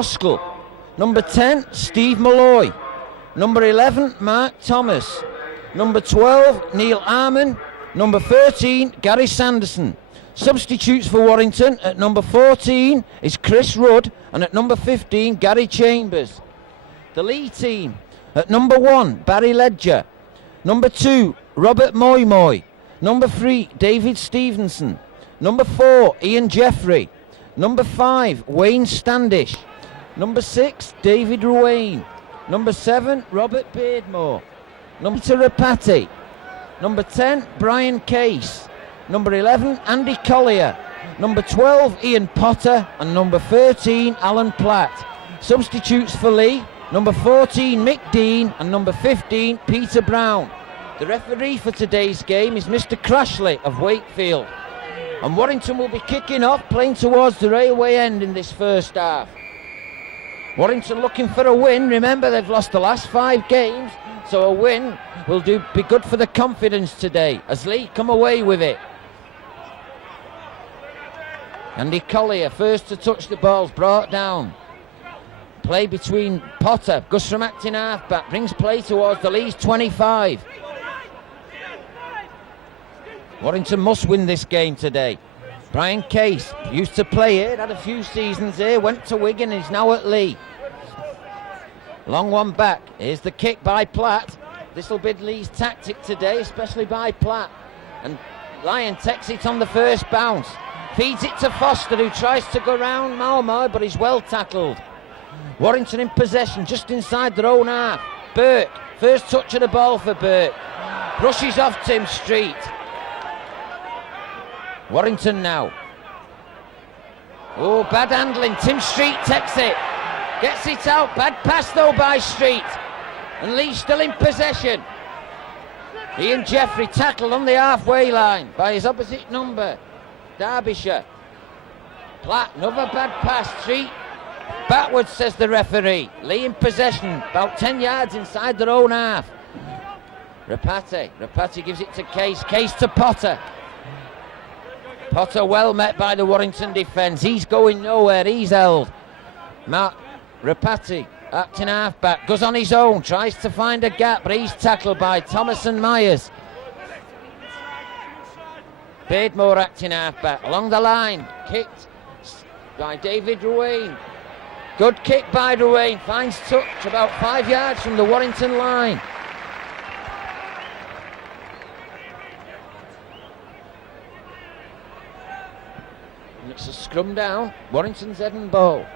Roskell. Number 10, Steve Malloy. Number 11, Mark Thomas. Number 12, Neil Arman. Number 13, Gary Sanderson. Substitutes for Warrington at number 14 is Chris Rudd, and at number 15, Gary Chambers. The Leigh team, at number 1, Barry Ledger. Number 2, Robert Moy. Number 3, David Stevenson. Number 4, Ian Jeffrey. Number 5, Wayne Standish. Number 6, David Ruane. Number 7, Robert Beardmore. Number 2, Rapati. Number 10, Brian Case. Number 11, Andy Collier. Number 12, Ian Potter. And number 13, Alan Platt. Substitutes for Leigh, number 14, Mick Dean. And number 15, Peter Brown. The referee for today's game is Mr. Crashley of Wakefield. And Warrington will be kicking off, playing towards the railway end in this first half. Warrington looking for a win. Remember, they've lost the last 5 games, so a win will be good for the confidence today as Leigh come away with it. Andy Collier, first to touch the ball's brought down. Play between Potter, Gus from acting half-back, brings play towards the Leigh's 25. Warrington must win this game today. Brian Case used to play here, had a few seasons here, went to Wigan, is now at Leigh. Long one back. Here's the kick by Platt. This will be Leigh's tactic today, especially by Platt. And Lyon takes it on the first bounce. Feeds it to Foster, who tries to go round Malmoy, but he's well tackled. Warrington in possession, just inside their own half. Burke, first touch of the ball for Burke. Brushes off Tim Street. Warrington now. Oh, bad handling. Tim Street takes it. Gets it out. Bad pass though by Street. And Leigh still in possession. Ian Jeffrey tackled on the halfway line by his opposite number, Derbyshire. Platt, another bad pass. Street backwards, says the referee. Leigh in possession, about 10 yards inside their own half. Rapati gives it to Case. Case to Potter. Potter well met by the Warrington defence. He's going nowhere, he's held. Mark Rapati, acting half-back, goes on his own, tries to find a gap, but he's tackled by Thomas and Myers. Beardmore acting half-back, along the line, kicked by David Ruane. Good kick by Ruane, finds touch about 5 yards from the Warrington line. And it's a scrum down, Warrington's head and ball.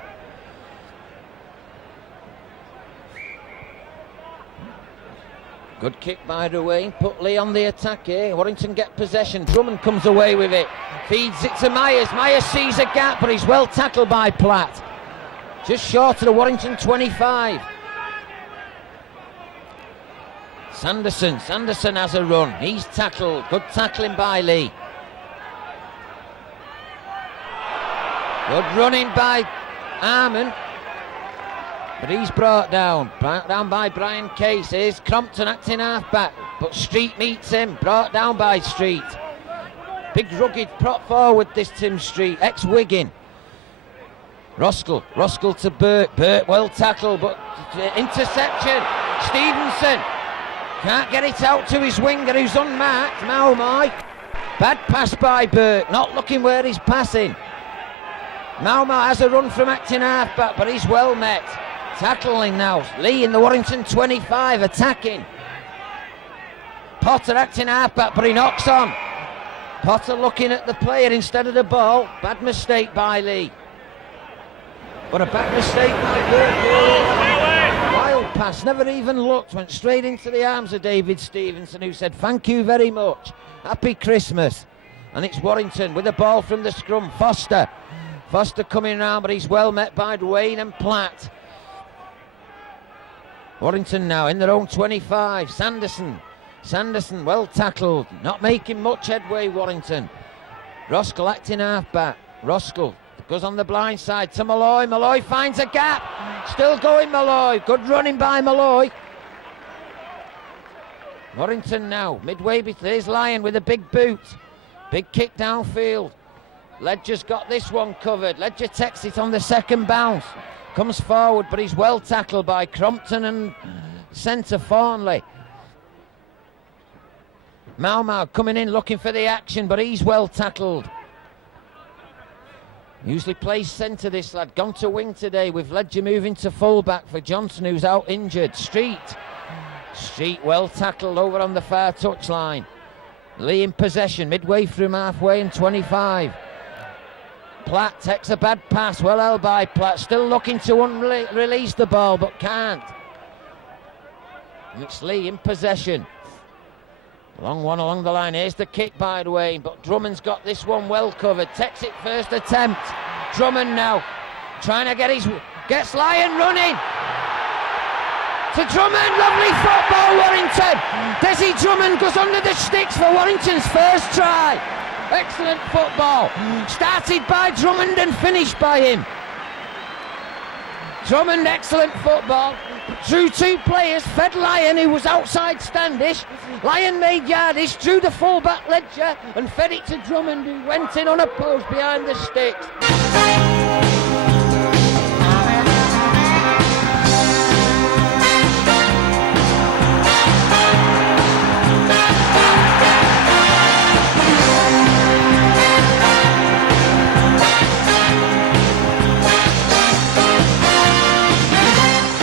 Good kick by Ruane, put Leigh on the attack here. Warrington get possession, Drummond comes away with it. Feeds it to Myers, Myers sees a gap, but he's well tackled by Platt. Just short of the Warrington 25. Sanderson has a run, he's tackled, good tackling by Leigh. Good running by Arman, but he's brought down by Brian Case. Here's Crompton acting half-back, but Street meets him, brought down by Street. Big rugged prop forward this Tim Street, ex-Wigan. Roskell to Burke, well tackled, but interception. Stevenson can't get it out to his winger who's unmarked, Malmoy. Bad pass by Burke, not looking where he's passing. Malmoy has a run from acting half-back, but he's well met. Tackling now, Leigh in the Warrington 25, attacking. Potter acting half-back, but he knocks on. Potter looking at the player instead of the ball. Bad mistake by Leigh. But a bad mistake by Burke. Wild pass, never even looked, went straight into the arms of David Stevenson, who said thank you very much, happy Christmas. And it's Warrington with the ball from the scrum. Foster coming round, but he's well met by Duane and Platt. Warrington now in their own 25. Sanderson well tackled, not making much headway, Warrington. Roskell acting half-back. Roskell goes on the blind side to Malloy. Malloy finds a gap. Still going Malloy. Good running by Malloy. Warrington now, midway between. There's Lyon with a big boot. Big kick downfield. Ledger's got this one covered. Ledger takes it on the second bounce. comes forward, but he's well tackled by Crompton and centre Thornley. Mau coming in looking for the action, but he's well tackled. Usually plays centre, this lad. Gone to wing today with Ledger moving to full-back for Johnson, who's out injured. Street well tackled over on the far touchline. Leigh in possession, midway through halfway and 25. Platt takes a bad pass, well held by Platt. Still looking to release the ball, but can't. It's Leigh in possession. Long one along the line. Here's the kick by the way, but Drummond's got this one well covered. Takes it first attempt. Drummond now trying to gets Lyon running. To Drummond, lovely football, Warrington. Desi Drummond goes under the sticks for Warrington's first try. Excellent football. Started by Drummond and finished by him. Drummond, excellent football. Drew two players, fed Lyon, who was outside Standish. Lyon made yardage, drew the full-back Ledger and fed it to Drummond, who went in on a post behind the sticks.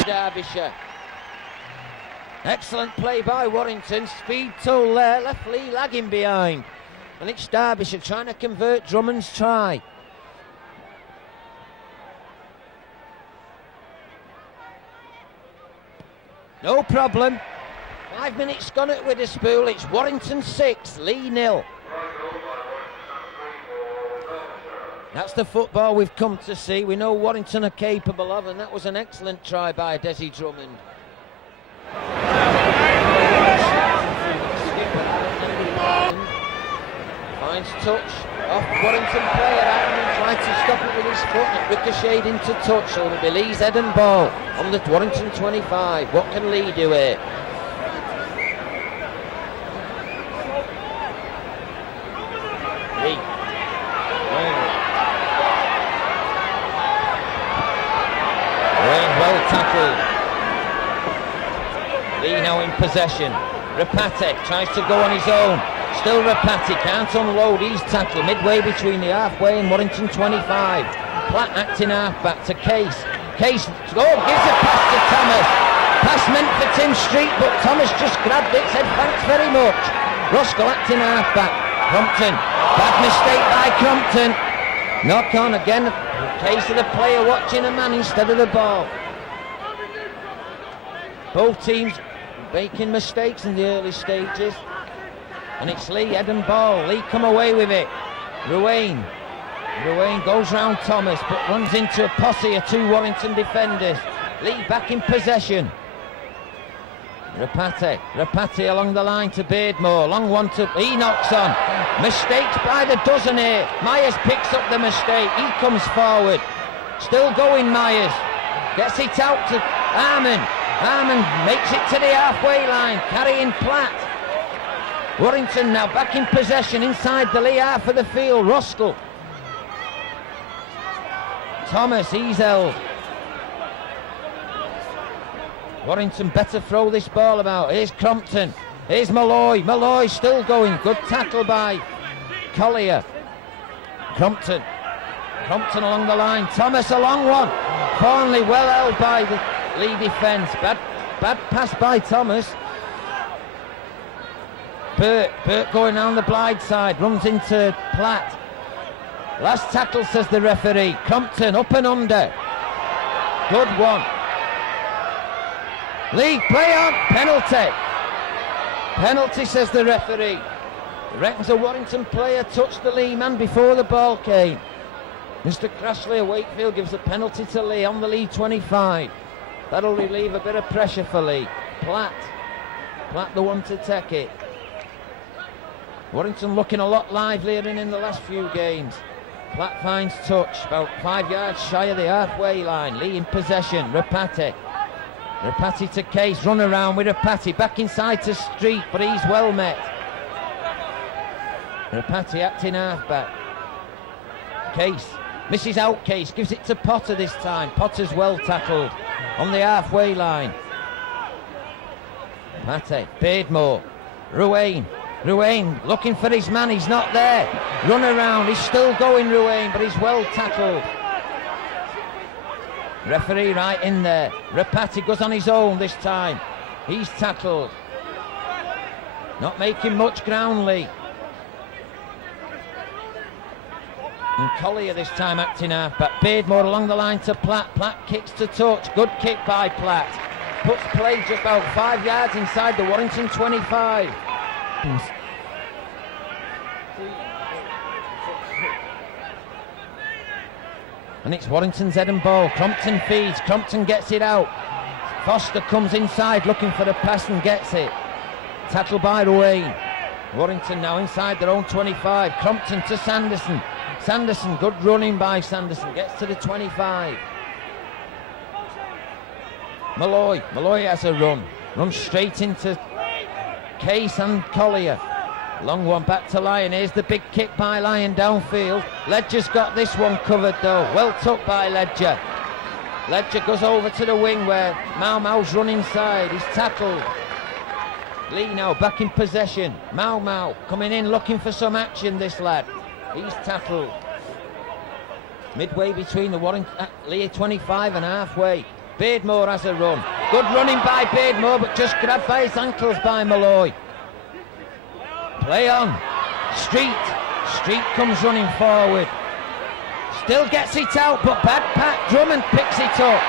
Derbyshire. Excellent play by Warrington. Speed tool there, left Leigh lagging behind. And it's Derbyshire trying to convert Drummond's try. No problem. 5 minutes gone at Witherspool. It's Warrington 6, Leigh 0. That's the football we've come to see. We know Warrington are capable of, and that was an excellent try by Desi Drummond. Finds touch off Warrington player. Aaron tried to stop it with his foot, and it ricocheted into touch. So it'll be Leigh's head and ball on the Warrington 25. What can Leigh do here? Leigh. Well tackled. Leigh now in possession. Rapate tries to go on his own. Still Rapate can't unload. He's tackled midway between the halfway and Warrington 25. Platt acting halfback to Case. Case gives a pass to Thomas. Pass meant for Tim Street, but Thomas just grabbed it. Said thanks very much. Ruskell acting halfback. Crompton. Bad mistake by Crompton. Knock on again. Case of the player watching a man instead of the ball. Both teams making mistakes in the early stages. And it's Leigh head and ball. Leigh come away with it. Ruane goes round Thomas but runs into a posse of two Warrington defenders. Leigh back in possession. Rapate along the line to Beardmore. Long one to... He knocks on. Mistakes by the dozen here. Myers picks up the mistake. He comes forward. Still going Myers. Gets it out to Arman. Arman makes it to the halfway line. Carrying Platt. Warrington now back in possession inside the Leigh half of the field. Ruskell. Thomas, he's held. Warrington better throw this ball about. Here's Crompton. Here's Malloy. Malloy still going. Good tackle by Collier. Crompton along the line. Thomas a long one. Thornley well held by the Leigh defence. Bad pass by Thomas. Burt going down the blind side. Runs into Platt. Last tackle, says the referee. Crompton up and under. Good one. Leigh, play on. Penalty, says the referee. He reckons a Warrington player touched the Leigh man before the ball came. Mr. Crashley of Wakefield gives a penalty to Leigh on the Leigh 25. That'll relieve a bit of pressure for Leigh. Platt the one to take it. Warrington looking a lot livelier than in the last few games. Platt finds touch, about 5 yards shy of the halfway line. Leigh in possession. Rapate to Case, run around with Rapate back inside to Street, but he's well met. Rapate acting halfback. Case Misses Outcase, gives it to Potter this time. Potter's well tackled on the halfway line. Pate, Beardmore, Ruane looking for his man, he's not there. Run around, he's still going, Ruane, but he's well tackled. Referee right in there. Rapati goes on his own this time. He's tackled. Not making much ground, Leigh. And Collier this time acting half-back. Beardmore along the line to Platt. Platt kicks to touch. Good kick by Platt. Puts play just about 5 yards inside the Warrington 25. And it's Warrington's head and ball. Crompton feeds. Crompton gets it out. Foster comes inside looking for the pass and gets it. Tackled by Ruane. Warrington now inside their own 25. Crompton to Sanderson. Sanderson, good running by Sanderson. Gets to the 25. Malloy has a run. Runs straight into Case and Collier. Long one back to Lyon. Here's the big kick by Lyon downfield. Ledger's got this one covered though. Well took by Ledger. Ledger goes over to the wing where Mau's run inside. He's tackled. Leigh now back in possession. Mau coming in looking for some action, this lad. He's tackled. Midway between the Warrington Leigh 25 and halfway. Beardmore has a run. Good running by Beardmore, but just grabbed by his ankles by Malloy. Play on. Street comes running forward. Still gets it out, but bad Pat. Drummond picks it up.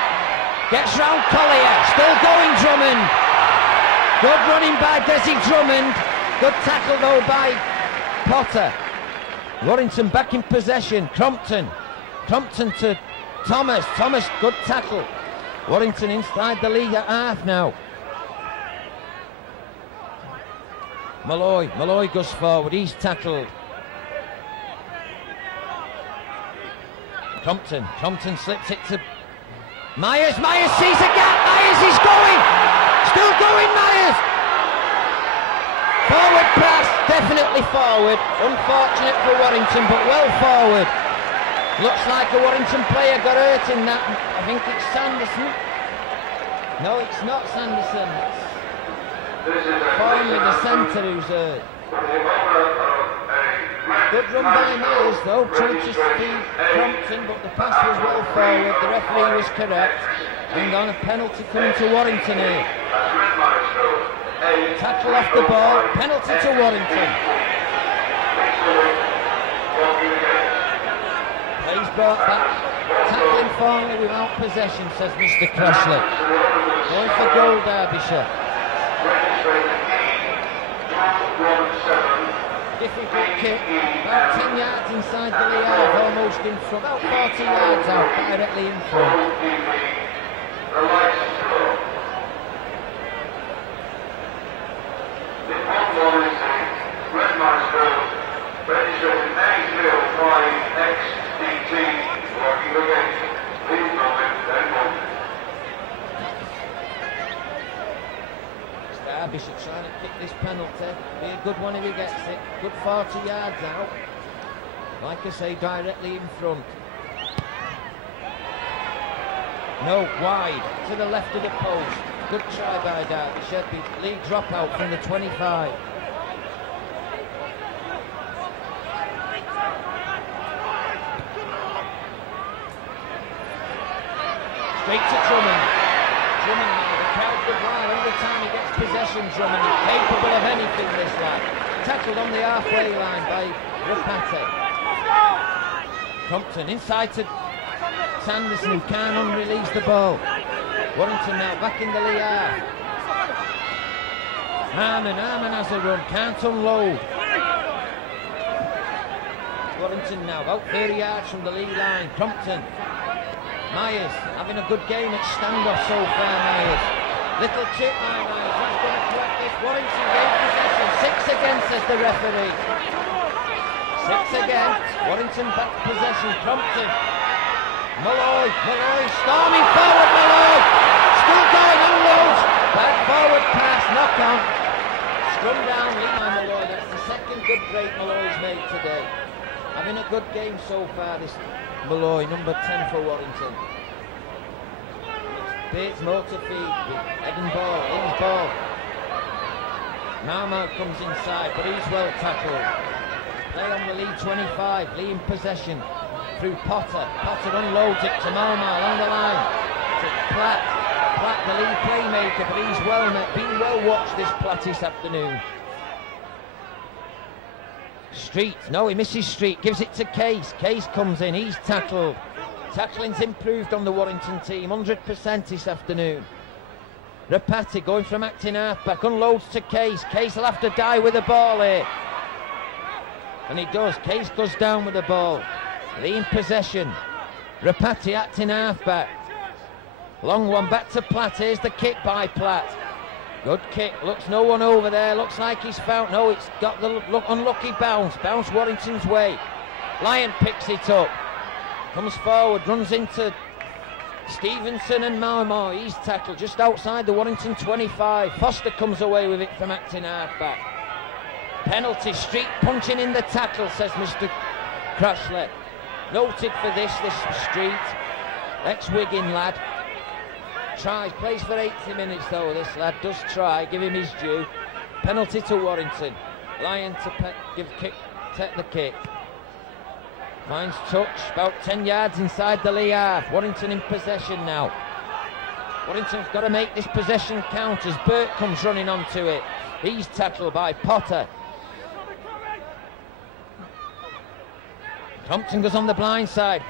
Gets round Collier. Still going Drummond. Good running by Desi Drummond. Good tackle though by Potter. Warrington back in possession. Crompton to Thomas. Good tackle. Warrington inside the league at half now. Malloy goes forward. He's tackled. Crompton slips it to Myers. Myers sees a gap. Myers is going. Still going, Myers. Forward pass, definitely forward. Unfortunate for Warrington, but well forward. Looks like a Warrington player got hurt in that. I think it's Sanderson. No, it's not Sanderson. It's formerly the centre who's hurt. Good run by Myers though, trying to speed Crompton, but the pass was well forward. The referee was correct. And on a penalty coming to Warrington here. Tackle off the ball, penalty to Warrington. Play's brought back, tackling formally without possession, says Mr. Crossley. Going for goal, Derbyshire. Difficult kick, about 10 yards inside the Leigh half, almost in front, about 40 yards out, directly in front. Derbyshire trying to kick this penalty. Be a good one if he gets it. Good 40 yards out. Like I say, directly in front. No, wide to the left of the post. Good try by Derbyshire. Leigh drop out from the 25. Straight to Drummond. Drummond now, the crowd goodbye. Every time he gets possession, Drummond is capable of anything, this lad. Tackled on the halfway line by Rapati. Crompton inside to Sanderson, who can't unrelease the ball. Warrington now back in the Leigh half. Harmon has a run, can't unload. Warrington now, about 30 yards from the Leigh line. Crompton. Myers having a good game at standoff so far, Myers. Little chip by Myers, that's going to collect this. Warrington gain possession, 6 again, says the referee. 6 again, Warrington back possession, Crompton. Malloy, storming forward, Malloy. Still going, unloads. Back forward pass, knock on. Scrum down, Leigh by Malloy. That's the second good break Malloy's made today. Having a good game so far this Malloy, number 10 for Warrington. Bates more to feed with Eden ball, Lee's ball. Marmount comes inside, but he's well tackled. Play on the lead 25, Leigh in possession through Potter. Potter unloads it to Marmount along the line to Platt. Platt, the lead playmaker, but he's been well watched this Platt this afternoon. Street, no, he misses Street, gives it to Case. Case comes in, he's tackled. Tackling's improved on the Warrington team, 100% this afternoon. Rapati going from acting halfback, unloads to Case. Case will have to die with the ball here. And he does, Case goes down with the ball. Leigh in possession. Rapati acting halfback. Long one back to Platt, here's the kick by Platt. Good kick, looks no one over there, looks like he's found, no, it's got the unlucky bounce Warrington's way. Lyon picks it up, comes forward, runs into Stevenson and Marmor, he's tackled just outside the Warrington 25. Foster comes away with it from acting halfback. Penalty, Street punching in the tackle, says Mr. Crashley. Noted for this Street, ex-Wigan lad. Tries, plays for 80 minutes though, this lad does try, give him his due. Penalty to Warrington. Lyon to take the kick. Finds touch, about 10 yards inside the Leigh half. Warrington in possession now. Warrington's got to make this possession count as Burt comes running onto it. He's tackled by Potter. Compton goes on the blind side.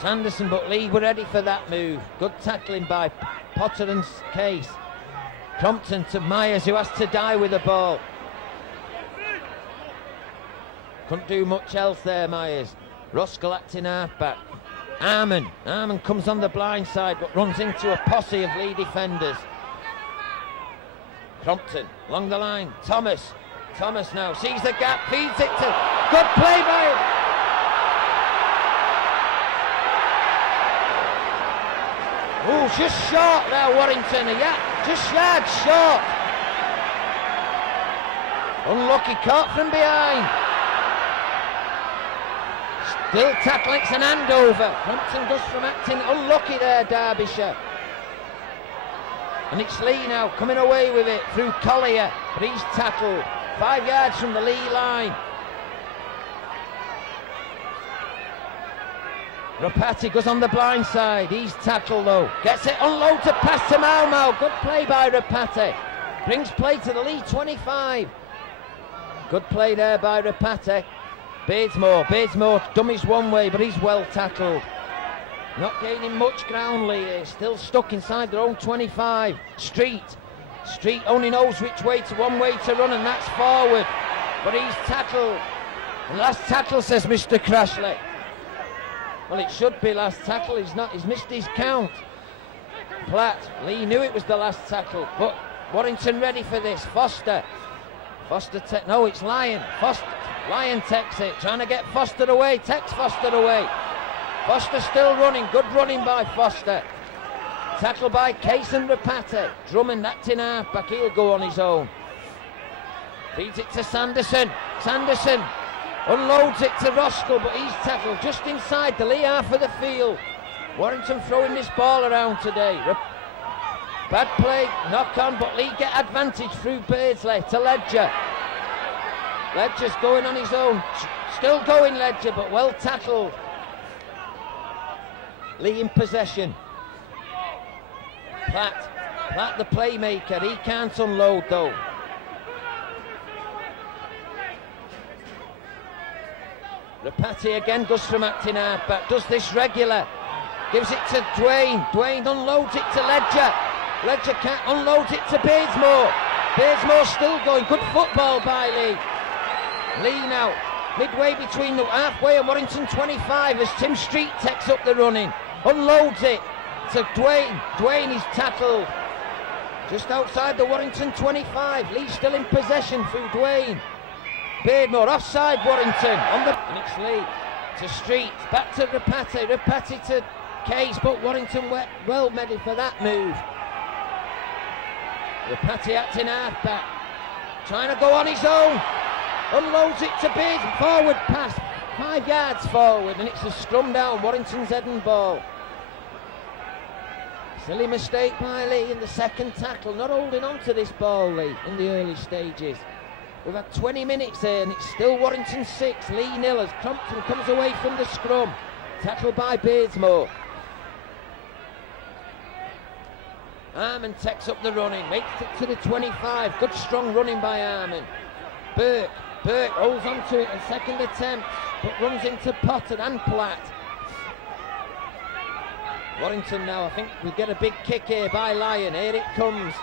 Sanderson, but Leigh were ready for that move. Good tackling by Potter and Case. Compton to Myers, who has to die with the ball. Couldn't do much else there, Myers. Roskell acting halfback. Arman comes on the blind side, but runs into a posse of Leigh defenders. Compton along the line. Thomas now sees the gap, feeds it to. Good play by him. Oh, just short there, Warrington. Just yards short. Unlucky, caught from behind. Still tackling, it's an handover. Compton goes from acting unlucky there, Derbyshire. And it's Leigh now coming away with it through Collier, but he's tackled 5 yards from the Leigh line. Rapati goes on the blind side, he's tackled though, gets it, unloads a pass to Mau. Good play by Rapati, brings play to the Leigh 25. Good play there by Rapati. Beardsmore dummies one way, but he's well tackled. Not gaining much ground, Leigh here, still stuck inside their own 25. Street only knows one way to run, and that's forward, but he's tackled. And last tackle, says Mr. Crashley. Well, it should be last tackle, he's missed his count. Platt, Leigh knew it was the last tackle, but Warrington ready for this. Foster no, it's Lyon. Lyon takes it, trying to get Foster away, takes Foster away. Foster still running, good running by Foster. Tackle by Case and Rapati. Drummond acting halfback, he'll go on his own. Feeds it to Sanderson. Unloads it to Roskell, but he's tackled just inside the Leigh half of the field. Warrington throwing this ball around today. Bad play, knock on, but Leigh get advantage through Beardsley to Ledger. Ledger's going on his own. Still going Ledger, but well tackled. Leigh in possession. Platt the playmaker, he can't unload though. Rapati again goes from acting halfback, does this regular, gives it to Dwayne unloads it to Ledger can't, unloads it to Beardsmore still going, good football by Leigh now, midway between the halfway and Warrington 25 as Tim Street takes up the running, unloads it to Dwayne is tackled just outside the Warrington 25, Leigh still in possession through Dwayne. Beardmore offside Warrington and it's Leigh to Street, back to Rapati to Case, but Warrington well ready for that move. Rapati acting halfback, trying to go on his own, unloads it to Beard, forward pass, 5 yards forward, and it's a scrum down. Warrington's head and ball. Silly mistake by Leigh in the second tackle, not holding on to this ball, Leigh, in the early stages. We've had 20 minutes here, and it's still Warrington 6, Leigh 0 as Crompton comes away from the scrum. Tackled by Beardsmore. Arman takes up the running, makes it to the 25. Good strong running by Arman. Burke holds on to it a second attempt, but runs into Potter and Platt. Warrington now, I think we get a big kick here by Lyon. Here it comes.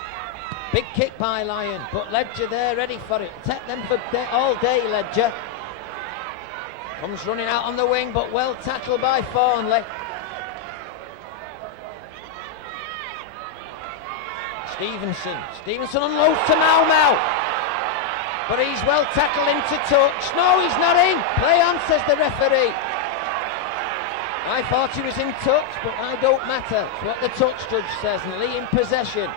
Big kick by Lyon, but Ledger there ready for it. Take them for all day, Ledger. Comes running out on the wing, but well tackled by Thornley. Stevenson unloads to Mau, but he's well tackled into touch. No, he's not in. Play on, says the referee. I thought he was in touch, but I don't matter. It's what the touch judge says, and Leigh in possession.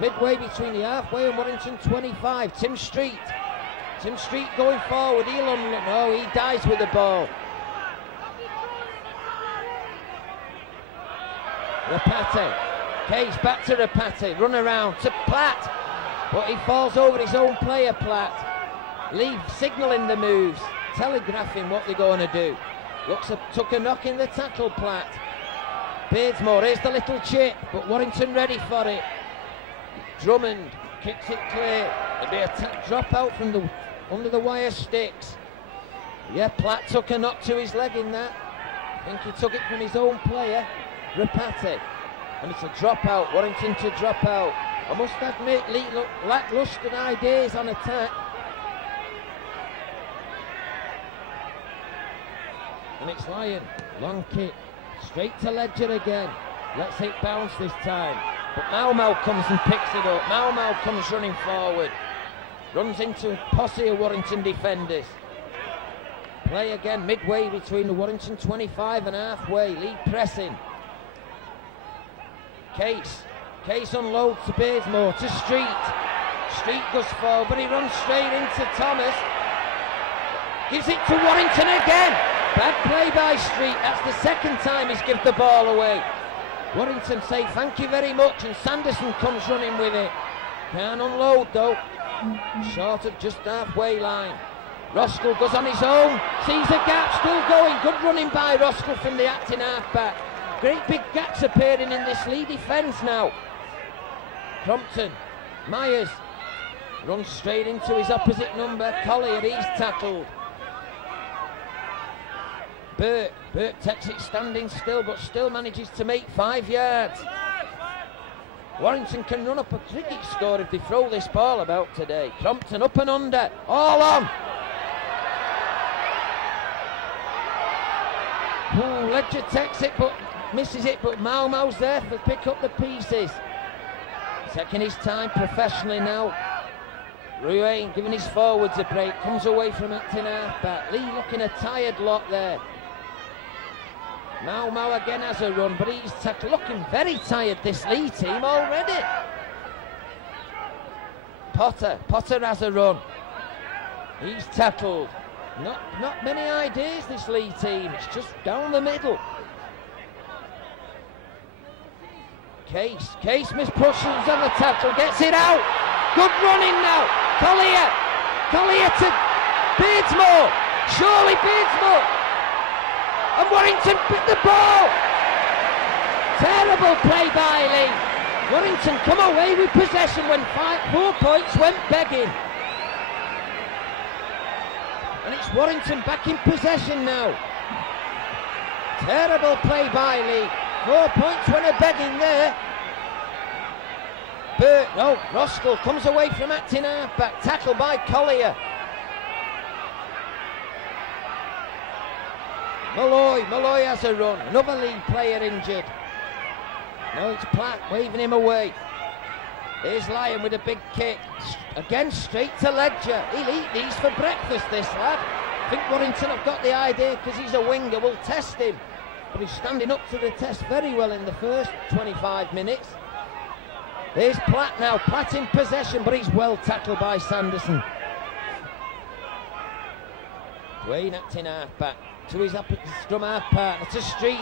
Midway between the halfway and Warrington 25. Tim Street going forward. He dies with the ball. Rapate. Case back to Rapate. Run around to Platt, but he falls over his own player, Platt. Leigh signalling the moves, telegraphing what they're going to do. Took a knock in the tackle, Platt. Beardsmore, here's the little chip, but Warrington ready for it. Drummond kicks it clear. There'll be a drop out from under the wire sticks. Yeah, Platt took a knock to his leg in that. I think he took it from his own player, Rapate. And it's a drop out, Warrington to drop out. I must admit, Leigh looked lacklustre ideas on attack. And it's Lyon, long kick, straight to Ledger again. Let's it bounce this time. But Mau comes and picks it up. Mau comes running forward. Runs into a posse of Warrington defenders. Play again midway between the Warrington 25 and halfway. Leigh pressing. Case unloads to Beardsmore, to Street. Street goes forward, but he runs straight into Thomas. Gives it to Warrington again. Bad play by Street. That's the second time he's given the ball away. Warrington say thank you very much, and Sanderson comes running with it. Can't unload though. Short of just halfway line. Roskell goes on his own. Sees a gap, still going. Good running by Roskell from the acting halfback. Great big gaps appearing in this Leigh defence now. Crompton, Myers runs straight into his opposite number. Collier, he's tackled. Burke takes it standing still, but still manages to make 5 yards. Warrington can run up a cricket score if they throw this ball about today. Crompton up and under, all on. Ledger takes it, but misses it, but Mau's there to pick up the pieces. Taking his time professionally now. Ruane giving his forwards a break, comes away from acting halfback. Leigh looking a tired lot there. Mau again has a run, but he's looking very tired, this Leigh team already. Potter has a run. He's tackled. Not many ideas, this Leigh team. It's just down the middle. Case mispushes on the tackle, gets it out. Good running now. Collier to Beardsmore. Surely Beardsmore. And Warrington picked the ball. Terrible play by Leigh. Warrington come away with possession when 4 points went begging. And it's Warrington back in possession now. Terrible play by Leigh. 4 points went a begging there. Roskell comes away from acting halfback. Tackle by Collier. Malloy has a run. Another Leigh player injured. Now it's Platt waving him away. Here's Lyon with a big kick. Again straight to Ledger. He'll eat these for breakfast, this lad. I think Warrington have got the idea because he's a winger. We'll test him. But he's standing up to the test very well in the first 25 minutes. Here's Platt now. Platt in possession, but he's well tackled by Sanderson. Dwayne acting half-back to his scrum half partner, to Street.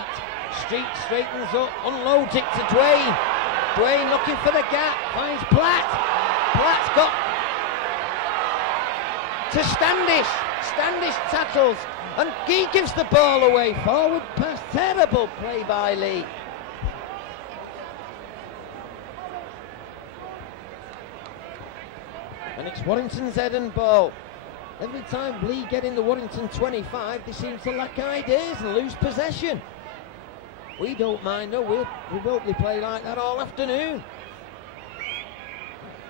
Street straightens up, unloads it to Dwayne. Dwayne looking for the gap, finds Platt. Platt's got to Standish. Standish tackles, and he gives the ball away. Forward pass, terrible play by Leigh. And it's Warrington's head and ball. Every time Leigh get in the Warrington 25, they seem to lack ideas and lose possession. We don't mind, no, we hope they play like that all afternoon.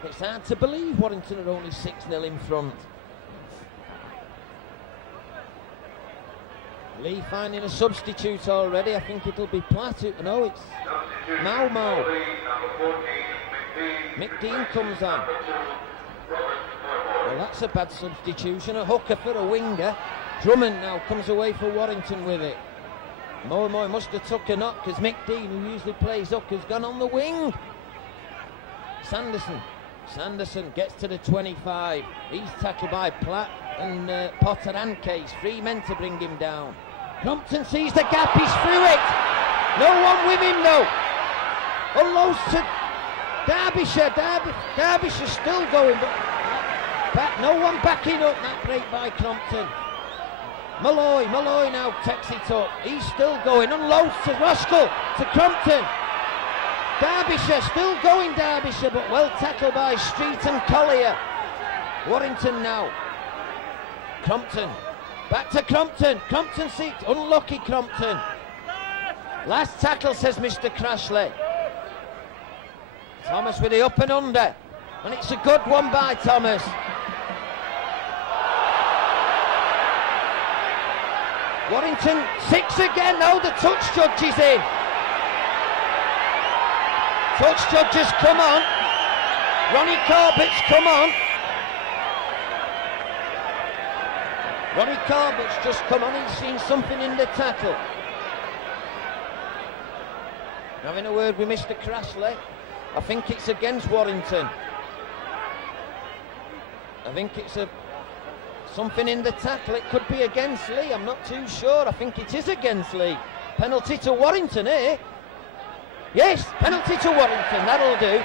It's hard to believe Warrington are only 6-0 in front. Leigh finding a substitute already. I think it'll be Platt. No, it's Mau. Mick Dean comes on. Well, that's a bad substitution. A hooker for a winger. Drummond now comes away for Warrington with it. Moy must have took a knock because Mick Dean, who usually plays up, has gone on the wing. Sanderson gets to the 25. He's tackled by Platt and Potter and Case. 3 men to bring him down. Crompton sees the gap, he's through it. No one with him though. Unloads to Derbyshire. Derbyshire still going, but no one backing up that break by Crompton. Malloy now takes it up. He's still going, unloads to Roskell, to Crompton. Derbyshire still going, Derbyshire, but well tackled by Street and Collier. Warrington now. Crompton, back to Crompton. Crompton seeks, unlucky Crompton. Last tackle, says Mr. Crashley. Thomas with the up and under, and it's a good one by Thomas. Warrington 6 again. Now the touch judge is in. Touch judge has come on. Ronnie Corbett's come on. Ronnie Corbett's just come on. He's seen something in the tackle. Having a word with Mr. Crashley. I think it's against Warrington. I think it's something in the tackle. It could be against Leigh. I'm not too sure. I think it is against Leigh. Penalty to Warrington, eh? Yes, penalty to Warrington. That'll do.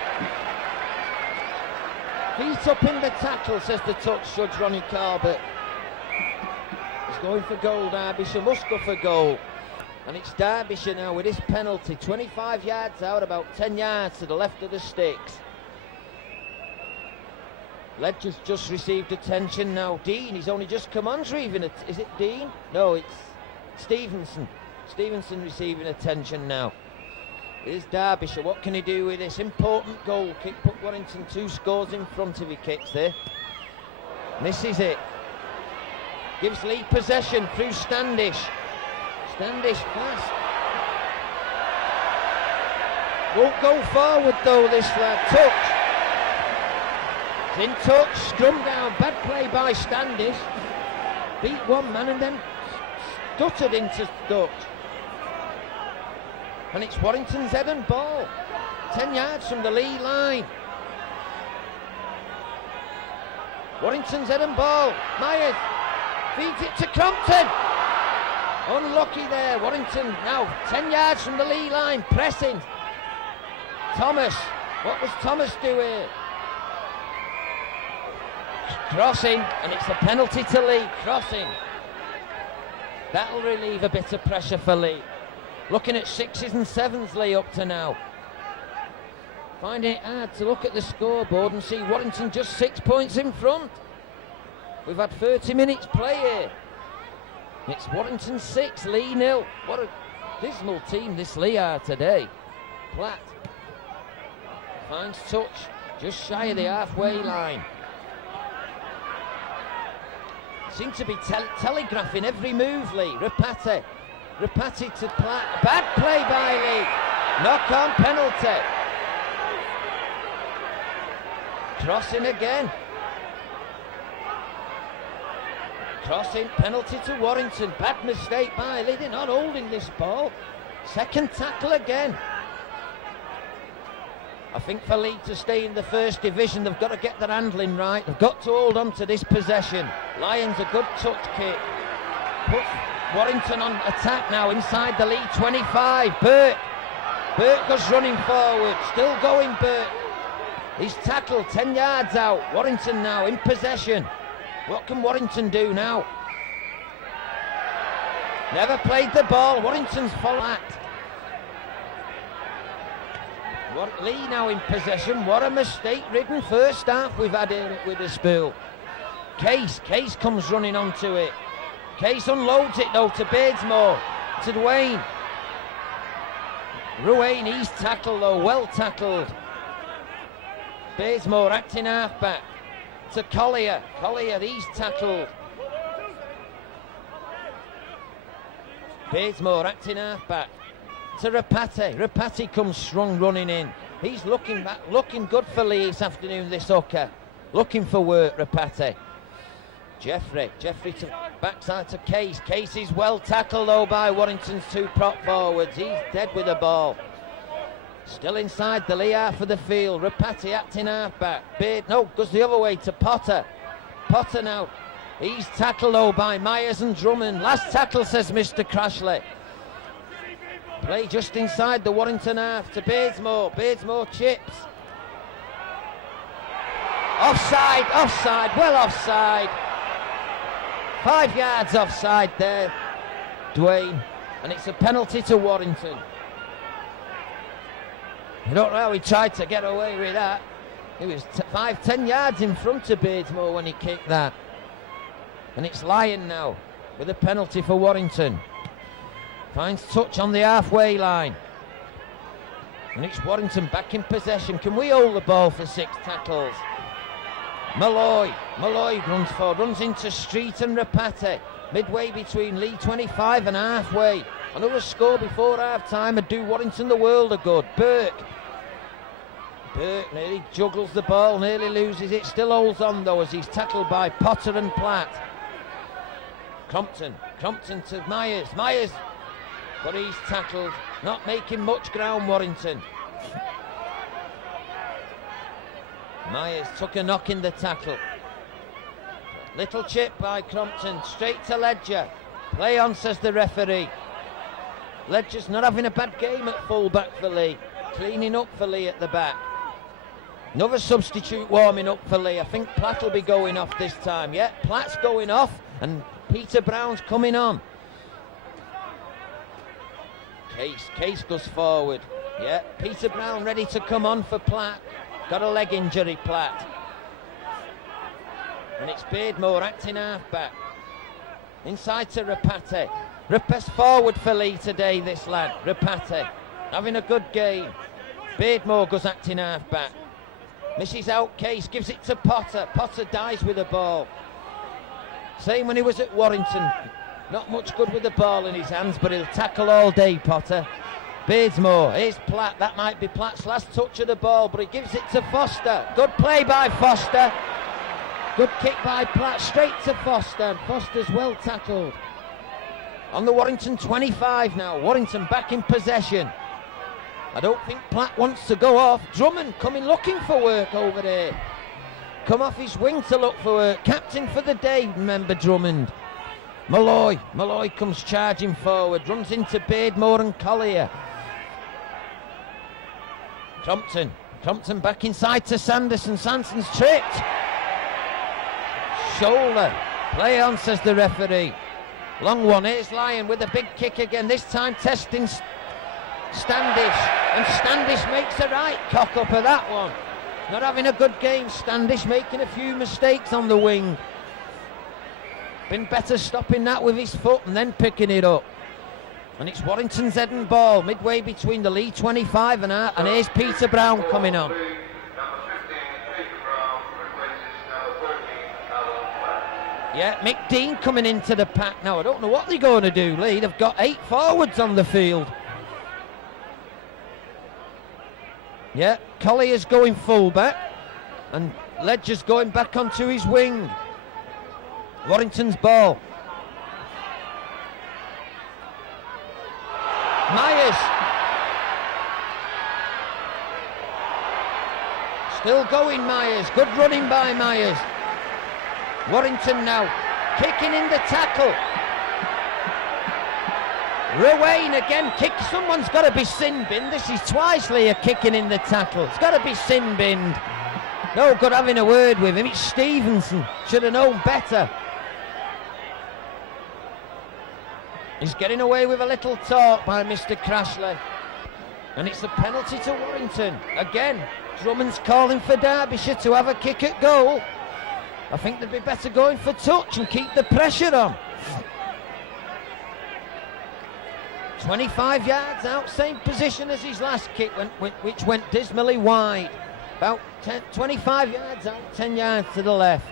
Feet up in the tackle, says the touch judge, Ronnie Corbett. He's going for goal. Derbyshire must go for goal. And it's Derbyshire now with his penalty. 25 yards out, about 10 yards to the left of the sticks. Ledger's just received attention now. Dean, he's only just come on, receiving it. Is it Dean? No, it's Stevenson. Stevenson receiving attention now. Here's Derbyshire. What can he do with this? Important goal kick. Put Warrington 2 scores in front if he kicks there. Misses it. Gives Leigh possession through Standish. Standish fast. Won't go forward though, this lad. Touch. He's in touch. Scrum down. Bad play by Standish. Beat one man and then stuttered into touch. And it's Warrington's head and ball. 10 yards from the Leigh line. Warrington's head and ball. Myers feeds it to Crompton. Unlucky there. Warrington now 10 yards from the Leigh line. Pressing. Thomas. What was Thomas do here? Crossing. And it's a penalty to Leigh. Crossing. That'll relieve a bit of pressure for Leigh. Looking at 6s and 7s Leigh up to now. Finding it hard to look at the scoreboard and see Warrington just 6 points in front. We've had 30 minutes play here. It's Warrington 6, Leigh 0. What a dismal team this Leigh are today. Platt finds touch just shy of the halfway line. Seem to be telegraphing every move, Leigh. Rapati to Platt. Bad play by Leigh. Knock on penalty. Crossing again. Crossing, penalty to Warrington. Bad mistake by Leigh. They're not holding this ball. Second tackle again. I think for Leigh to stay in the first division, they've got to get their handling right. They've got to hold on to this possession. Lyons, a good touch kick. puts Warrington on attack now inside the lead 25. Burke goes running forward, still going Burke. He's tackled 10 yards out. Warrington now in possession. What can Warrington do now? Never played the ball. Warrington's followed. Leigh now in possession. What a mistake-ridden first half we've had here at Witherspoon. Case comes running onto it. Case unloads it though to Badesmore, to Dwayne. Ruane, he's tackled though, well tackled. Badesmore acting half-back to Collier. He's tackled. Badesmore acting half-back to Rapati. Rapati comes strong running in. He's looking back, looking good for Leigh this afternoon, this hooker. Looking for work, Rapati. Jeffrey to backside to Case. Case is well tackled though by Warrington's two prop forwards. He's dead with the ball. Still inside the Leigh half of the field. Rapati acting half-back. Goes the other way to Potter. Potter now. He's tackled though by Myers and Drummond. Last tackle, says Mr. Crashley. Play just inside the Warrington half to Badesmore. Badesmore chips. Offside, well offside. 5 yards offside there, Dwayne. And it's a penalty to Warrington. I don't know how he tried to get away with that. He was 5-10 yards in front of Badesmore when he kicked that. And it's Lyon now with a penalty for Warrington. Finds touch on the halfway line. And it's Warrington back in possession. Can we hold the ball for 6 tackles? Malloy runs forward, runs into Street and Rapati. Midway between Leigh 25 and halfway. Another score before half-time would do Warrington the world of good. Burke nearly juggles the ball, nearly loses it. Still holds on though as he's tackled by Potter and Platt. Crompton to Myers, but he's tackled, not making much ground, Warrington. Myers took a knock in the tackle. Little chip by Crompton, straight to Ledger. Play on, says the referee. Ledger's not having a bad game at full-back for Leigh. Cleaning up for Leigh at the back. Another substitute warming up for Leigh. I think Platt will be going off this time. Yeah, Platt's going off and Peter Brown's coming on. Case goes forward. Yeah, Peter Brown ready to come on for Platt. Got a leg injury, Platt. And it's Badesmore acting half-back. Inside to Rapati. Best forward for Leigh today, this lad, Rapati. Having a good game. Badesmore goes acting half-back. Misses out Case, gives it to Potter. Potter dies with the ball. Same when he was at Warrington. Not much good with the ball in his hands, but he'll tackle all day, Potter. Badesmore, here's Platt. That might be Platt's last touch of the ball, but he gives it to Foster. Good play by Foster. Good kick by Platt, straight to Foster. Foster's well tackled. On the Warrington 25 now. Warrington back in possession. I don't think Platt wants to go off. Drummond coming looking for work over there. Come off his wing to look for work. Captain for the day, remember Drummond. Malloy comes charging forward. Runs into Badesmore and Collier. Crompton back inside to Sanderson. Sanderson's tripped. Shoulder. Play on, says the referee. Long one. Here's Lyon with a big kick again. This time testing Standish. And Standish makes a right cock up of that one. Not having a good game. Standish making a few mistakes on the wing. Been better stopping that with his foot and then picking it up. And it's Warrington's head and ball midway between the Leigh 25 and here's Peter Brown coming on. Yeah, Mick Dean coming into the pack now. I don't know what they're going to do, Leigh. They've got 8 forwards on the field. Yeah, Collier's going full-back and Ledger's going back onto his wing. Warrington's ball. Myers. Still going, Myers. Good running by Myers. Warrington now kicking in the tackle. Ruane again, kick. Someone's got to be sin-binned. This is twice Leigh kicking in the tackle. It's got to be sin-binned. No good having a word with him. It's Stevenson. Should have known better. He's getting away with a little talk by Mr. Crashley. And it's a penalty to Warrington. Again, Drummond's calling for Derbyshire to have a kick at goal. I think they'd be better going for touch and keep the pressure on. 25 yards out, same position as his last kick, which went dismally wide. About 25 yards out, 10 yards to the left.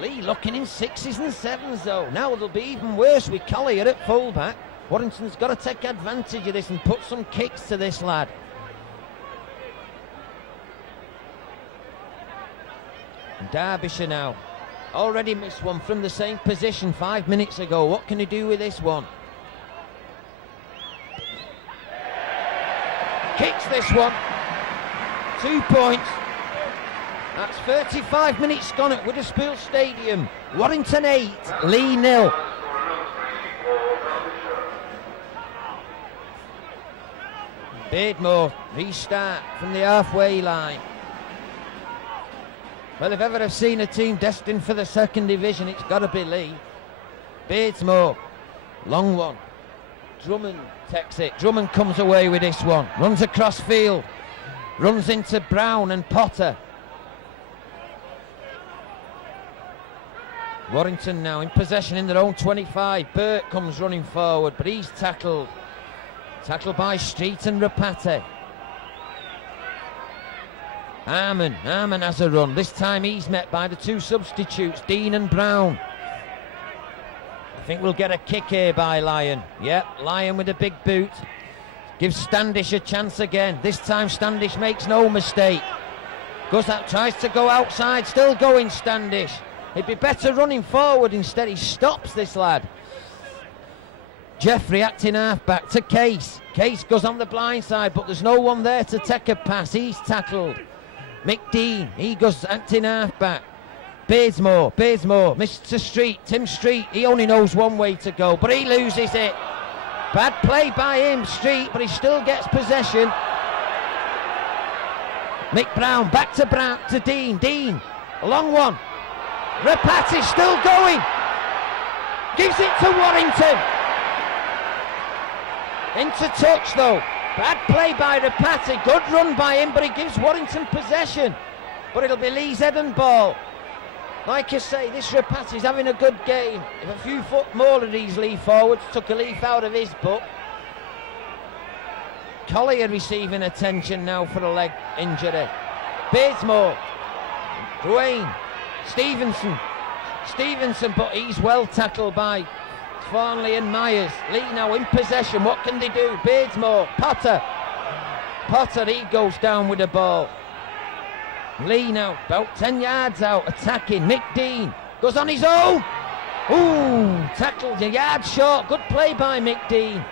Leigh looking in 6s and 7s though. Now it'll be even worse with Collier at fullback. Warrington's got to take advantage of this and put some kicks to this lad. And Derbyshire now. Already missed one from the same position 5 minutes ago. What can he do with this one? Kicks this one. 2 points. That's 35 minutes gone at Witherspoon Stadium. Warrington 8, Leigh 0. Beardmore, restart from the halfway line. Well, if ever I've seen a team destined for the second division, it's got to be Leigh. Beardsmore, long one. Drummond takes it. Drummond comes away with this one. Runs across field. Runs into Brown and Potter. Warrington now in possession in their own 25. Burt comes running forward, but he's tackled. Tackled by Street and Rapate. Harmon has a run. This time he's met by the two substitutes, Dean and Brown. I think we'll get a kick here by Lyon. Yep, Lyon with a big boot. Gives Standish a chance again. This time Standish makes no mistake. Goes out, tries to go outside, still going Standish. He'd be better running forward, instead he stops this lad. Jeffrey acting half-back to Case. Case goes on the blind side, but there's no one there to take a pass. He's tackled. Mick Dean, he goes acting half-back. Beardsmore, Mr. Street, Tim Street, he only knows one way to go, but he loses it. Bad play by him, Street, but he still gets possession. Mick Brown, back to Dean, a long one. Rapati's still going. Gives it to Warrington. Into touch though. Bad play by Rapati. Good run by him, but he gives Warrington possession. But it'll be Leigh's head and ball. Like I say, this Rapati's having a good game. If a few foot more of these Leigh forwards took a leaf out of his book. Collier receiving attention now for a leg injury. Beardsmore. Ruane. Stevenson, but he's well tackled by Farnley and Myers. Leigh now in possession. What can they do? Beardsmore, Potter, he goes down with the ball. Leigh now about 10 yards out, attacking. Mick Dean goes on his own. Ooh, tackled a yard short. Good play by Mick Dean.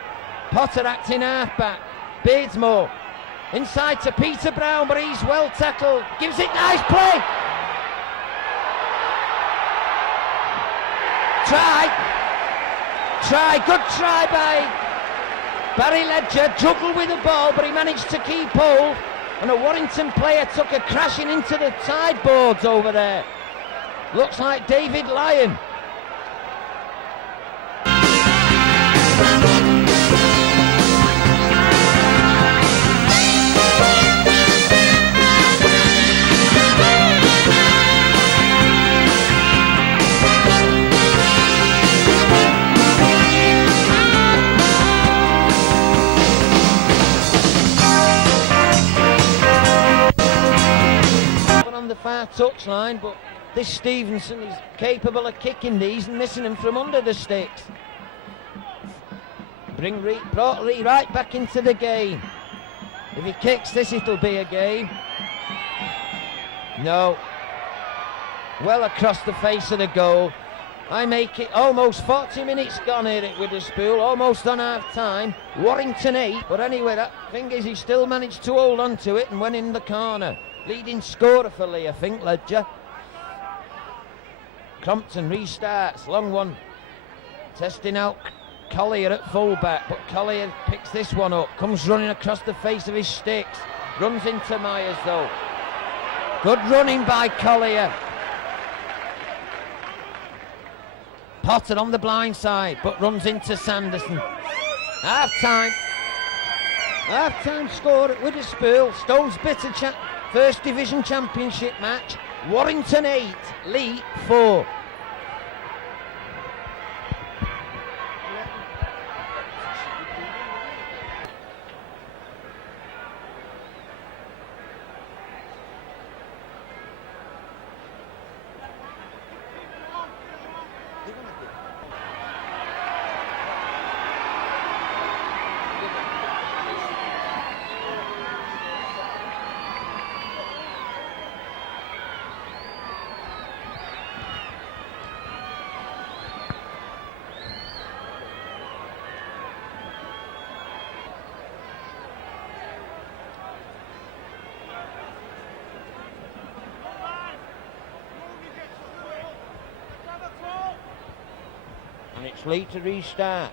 Potter acting halfback. Beardsmore inside to Peter Brown, but he's well tackled. Gives it nice play. Good try by Barry Ledger. Juggled with the ball, but he managed to keep hold. And a Warrington player took a crashing into the sideboards over there. Looks like David Lyon. The far touchline, but this Stevenson is capable of kicking these and missing them from under the sticks. Brought Leigh right back into the game. If he kicks this, it'll be a game. No. Well across the face of the goal. I make it almost 40 minutes gone here at Witherspoon, almost on half time. Warrington 8, but anyway, that thing is he still managed to hold on to it and went in the corner. Leading scorer for Leigh, I think, Ledger. Crompton restarts, long one. Testing out Collier at fullback, but Collier picks this one up, comes running across the face of his sticks, runs into Myers though. Good running by Collier. Potter on the blind side, but runs into Sanderson. Half-time. Half-time score at Witherspoon. Stones Bitter First Division Championship match. Warrington 8, Leigh 4. And it's Leigh to restart.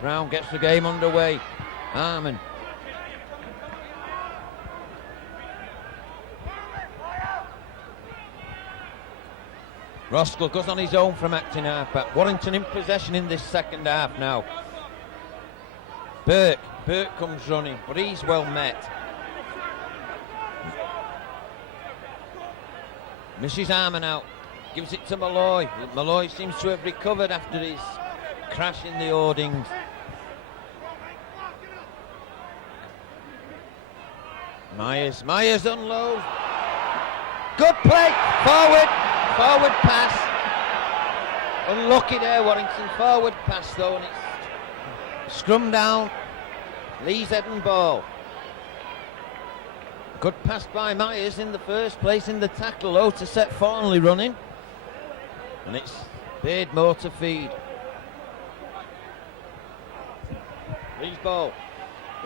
Brown gets the game underway. Arman. Roskell goes on his own from acting half-back. Warrington in possession in this second half now. Burke comes running, but he's well met. Misses Arman out, gives it to Malloy. Malloy seems to have recovered after his crash in the hoardings. Myers unloads. Good play, forward pass. Unlucky there, Warrington. Forward pass though, and it's scrum down. Leigh's heading ball. Good pass by Myers in the first place in the tackle though to set Thornley running. And it's Beardmore to feed. Leigh's ball.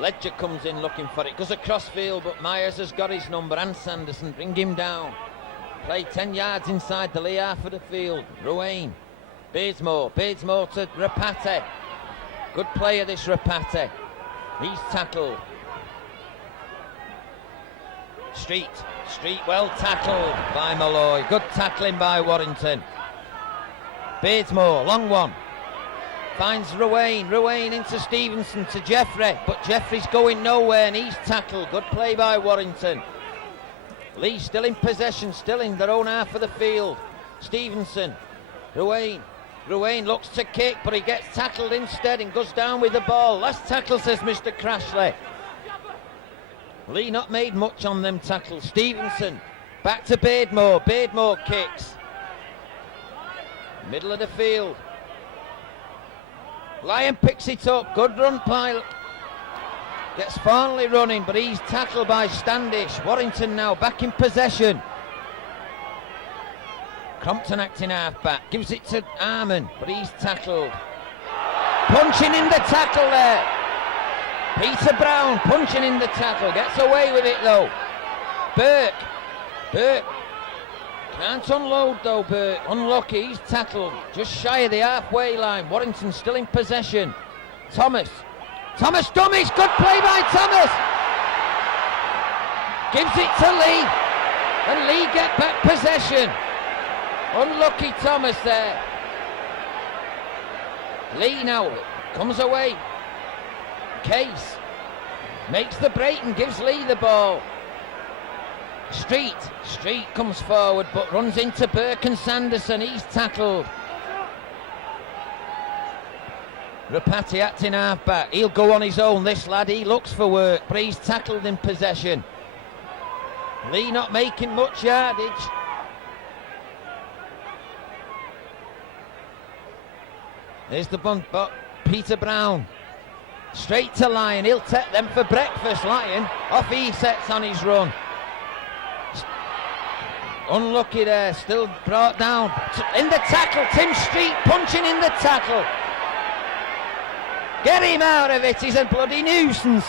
Ledger comes in looking for it. Goes across field, but Myers has got his number and Sanderson. Bring him down. Play 10 yards inside the Leigh half of the field. Ruane. Beardmore to Rapate. Good player this Rapate. He's tackled. Street well tackled by Malloy. Good tackling by Warrington. Beardmore, long one. Finds Ruane into Stevenson to Jeffrey, but Jeffrey's going nowhere and he's tackled. Good play by Warrington. Leigh still in possession, still in their own half of the field. Stevenson, Ruane looks to kick, but he gets tackled instead and goes down with the ball. Last tackle, says Mr. Crashley. Leigh not made much on them tackles. Stevenson, back to Beardmore. Beardmore kicks. Middle of the field. Lyon picks it up. Good run, Pilot. Gets Farnley running, but he's tackled by Standish. Warrington now back in possession. Crompton acting half-back. Gives it to Arman, but he's tackled. Punching in the tackle there. Peter Brown punching in the tackle, gets away with it though. Burke can't unload though. Burke unlucky, he's tackled just shy of the halfway line. Warrington still in possession. Thomas dummies, good play by Thomas. Gives it to Leigh, and Leigh get back possession. Unlucky Thomas there. Leigh now comes away. Case makes the break and gives Leigh the ball. Street comes forward but runs into Burke and Sanderson. He's tackled. Rapati acting half-back. He'll go on his own, this lad. He looks for work, but he's tackled in possession. Leigh not making much yardage. There's the bunt, but Peter Brown. Straight to Lyon, he'll take them for breakfast, Lyon. Off he sets on his run. Unlucky there, still brought down. In the tackle, Tim Street punching in the tackle. Get him out of it, he's a bloody nuisance.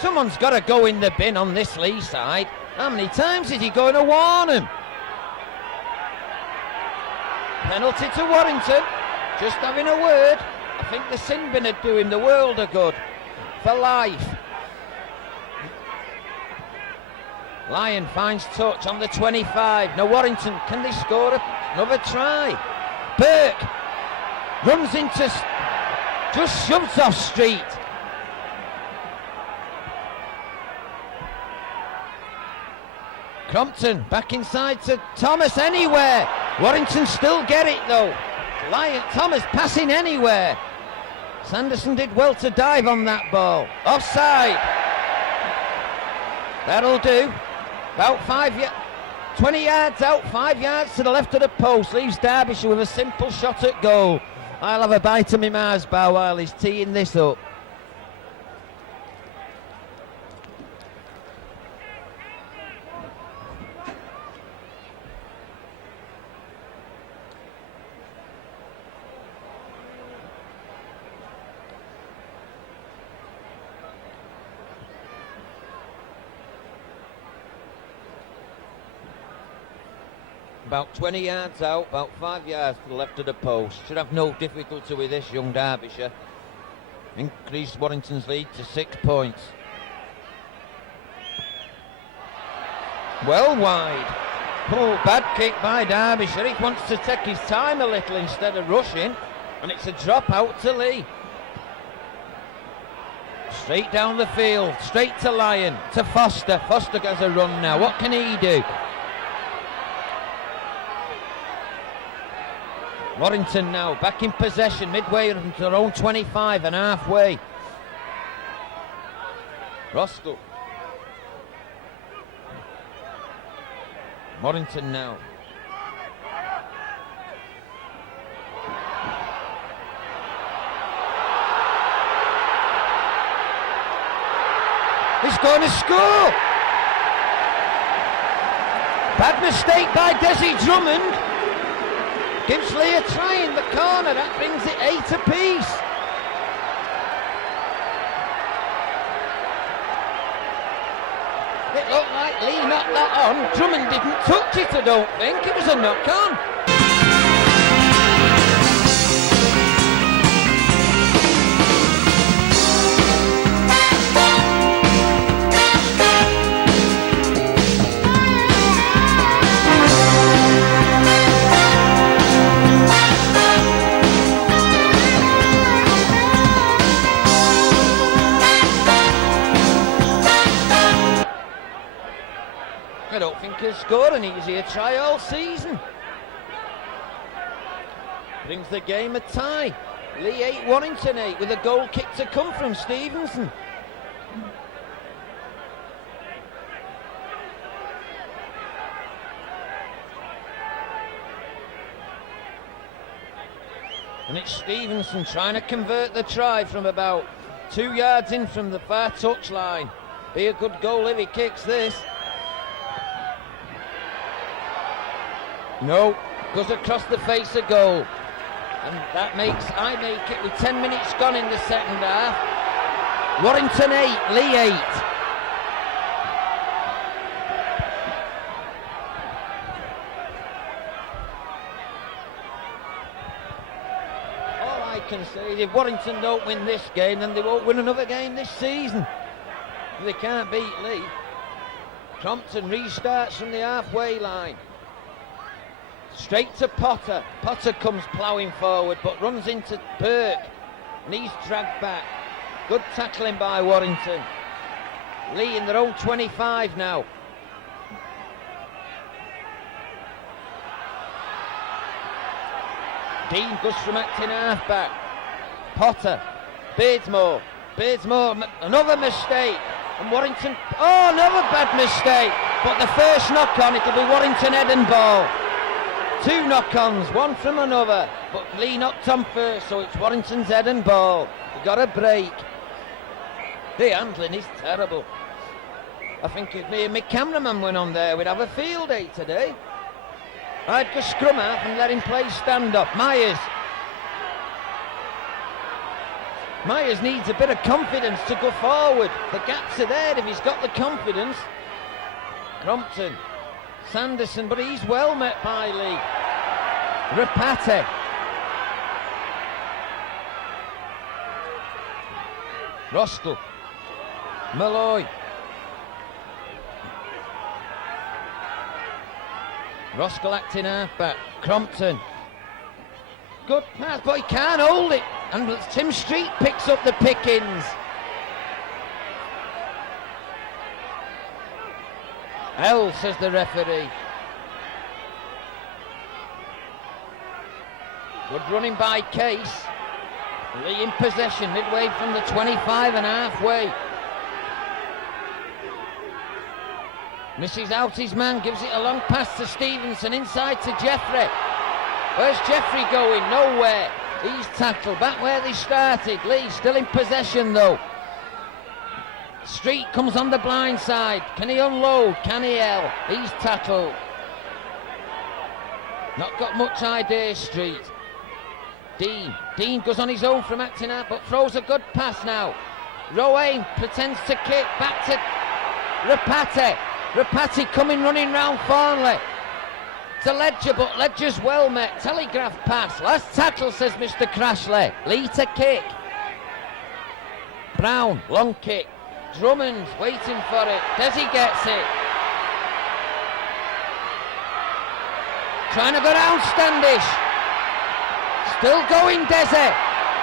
Someone's got to go in the bin on this Leigh side. How many times is he going to warn him? Penalty to Warrington. Just having a word. I think the sin bin would do him the world of good. For life. Lyon finds touch on the 25. Now Warrington, can they score another try? Burke runs into, just shoves off Street. Crompton back inside to Thomas anywhere. Warrington still get it though. Thomas passing anywhere. Sanderson did well to dive on that ball. Offside. That'll do. About 20 yards out, 5 yards to the left of the post. Leaves Derbyshire with a simple shot at goal. I'll have a bite of my Mars bar while he's teeing this up. About 20 yards out, about 5 yards to the left of the post. Should have no difficulty with this, young Derbyshire. Increased Warrington's lead to 6 points. Well wide. Oh, bad kick by Derbyshire. He wants to take his time a little instead of rushing. And it's a drop out to Leigh. Straight down the field, straight to Lyon, to Foster. Foster has a run now. What can he do? Warrington now back in possession, midway into their own 25 and halfway. Roscoe. Warrington now. He's going to score! Bad mistake by Desi Drummond. Gives Leigh a try in the corner. That brings it 8 apiece. It looked like Leigh knocked that on. Drummond didn't touch it, I don't think. It was a knock on. I don't think he'll score an easier try all season. Brings the game a tie. Leigh 8, Warrington 8, with a goal kick to come from Stevenson. And it's Stevenson trying to convert the try from about 2 yards in from the far touchline. Be a good goal if he kicks this. No, goes across the face of goal. And that makes, I make it with 10 minutes gone in the second half. Warrington 8, Leigh 8. All I can say is if Warrington don't win this game, then they won't win another game this season. They can't beat Leigh. Crompton restarts from the halfway line. Straight to Potter. Potter comes ploughing forward but runs into Burke. And he's dragged back. Good tackling by Warrington. Leigh in their own 25 now. Dean goes from acting half-back. Potter. Beardsmore. Beardsmore, another mistake. And Warrington, oh, another bad mistake. But the first knock-on, it'll be Warrington head and ball. 2 knock-ons, one from another, but Leigh knocked on first, so it's Warrington's head and ball. He got a break. The handling is terrible. I think if me and my cameraman went on there, we'd have a field day today. I'd go scrum half and let him play stand-up. Myers needs a bit of confidence to go forward. The gaps are there if he's got the confidence. Crompton. Sanderson, but he's well met by Leigh. Rapate. Roskell. Malloy. Roskell acting half-back. Crompton. Good pass, but he can't hold it. And Tim Street picks up the pickings. L, says the referee. Good running by Case. Leigh in possession, midway from the 25 and halfway. Misses out his man, gives it a long pass to Stevenson, inside to Jeffrey. Where's Jeffrey going? Nowhere. He's tackled back where they started. Leigh still in possession though. Street comes on the blind side. Can he unload? Can he L? He's tackled. Not got much idea, Street. Dean goes on his own from acting out, but throws a good pass now. Rowan pretends to kick back to Rapate. Rapate coming running round Farnley. To Ledger, but Ledger's well met. Telegraph pass. Last tackle, says Mr. Crashley. Leigh to kick. Brown, long kick. Drummond's waiting for it. Desi gets it. Trying to go down Standish. Still going Desi.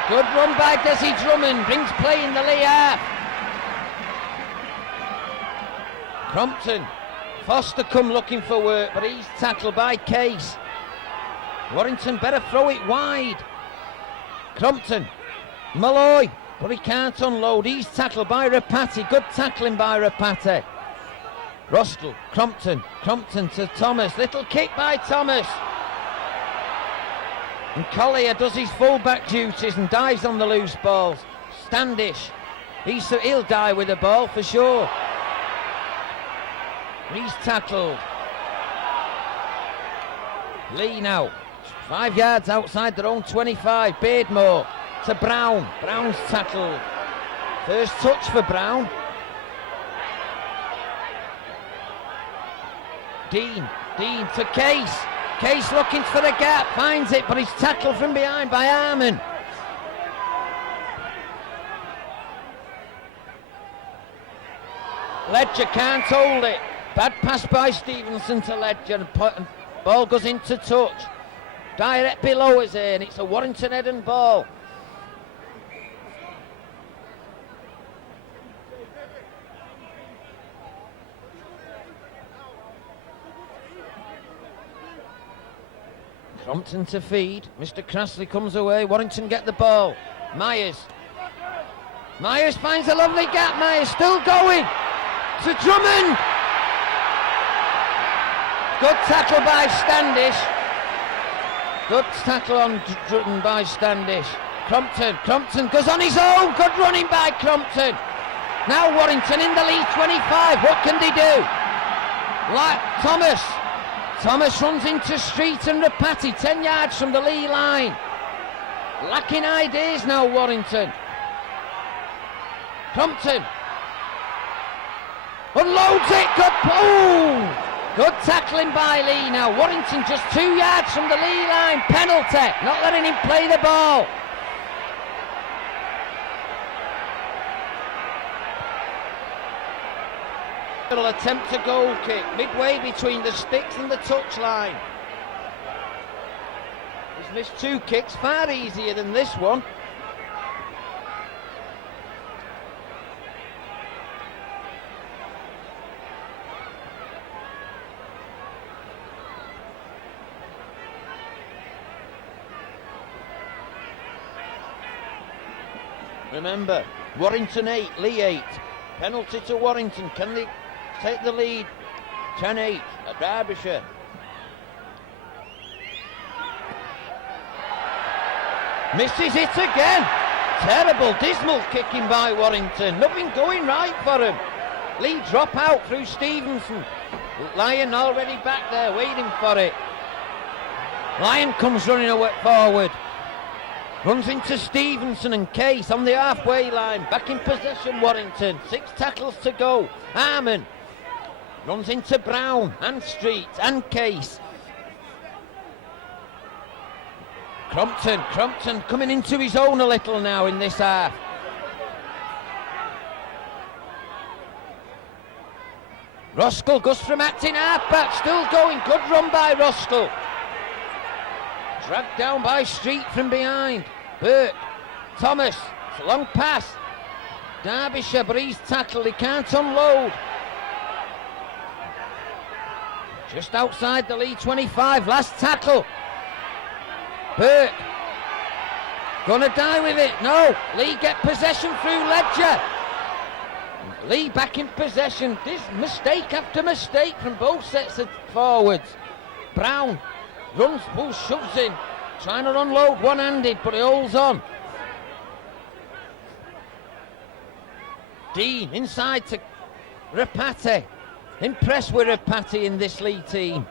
Good run by Desi Drummond. Brings play in the Leigh half. Crompton. Foster come looking for work, but he's tackled by Case. Warrington better throw it wide. Crompton. Malloy. But he can't unload. He's tackled by Rapate. Good tackling by Rapate. Roskell. Crompton to Thomas. Little kick by Thomas. And Collier does his full-back duties and dives on the loose balls. Standish. He'll die with the ball for sure. He's tackled. Leigh now. 5 yards outside their own 25. Beardmore to Brown. Brown's tackled. First touch for Brown. Dean to Case. Case looking for the gap, finds it, but he's tackled from behind by Harmon. Ledger can't hold it. Bad pass by Stevenson to Ledger, and ball goes into touch. Direct below is here, and it's a Warrington head and ball. Crompton to feed. Mr. Crassley comes away. Warrington get the ball. Myers finds a lovely gap. Myers still going to Drummond. Good tackle by Standish. Good tackle on Drummond by Standish. Crompton goes on his own. Good running by Crompton. Now Warrington in the lead, 25. What can they do? Thomas runs into Street and Rapate, 10 yards from the Leigh line. Lacking ideas now, Warrington. Crompton unloads it. Good tackling by Leigh now. Warrington just 2 yards from the Leigh line. Penalty, not letting him play the ball. Will attempt a goal kick midway between the sticks and the touchline. He's missed 2 kicks, far easier than this one. Remember, Warrington 8, Leigh 8. Penalty to Warrington. Can they take the lead? 10-8 at Derbyshire. Misses it again. Terrible, dismal kicking by Warrington. Nothing going right for him. Leigh drop out through Stevenson. Lyon already back there waiting for it. Lyon comes running away forward. Runs into Stevenson and Case on the halfway line. Back in possession, Warrington. 6 tackles to go. Harmon. Runs into Brown and Street and Case. Crumpton coming into his own a little now in this half. Roskell goes from acting half back, still going, good run by Roskell. Dragged down by Street from behind. Burke, Thomas, it's a long pass. Derbyshire, but he's tackled, he can't unload. Just outside the Leigh 25, last tackle. Burke, gonna die with it, no. Leigh get possession through Ledger. Leigh back in possession. This mistake after mistake from both sets of forwards. Brown runs, shoves in, trying to unload one-handed, but he holds on. Dean inside to Rapati. Impressed with Rapati in this Leigh team.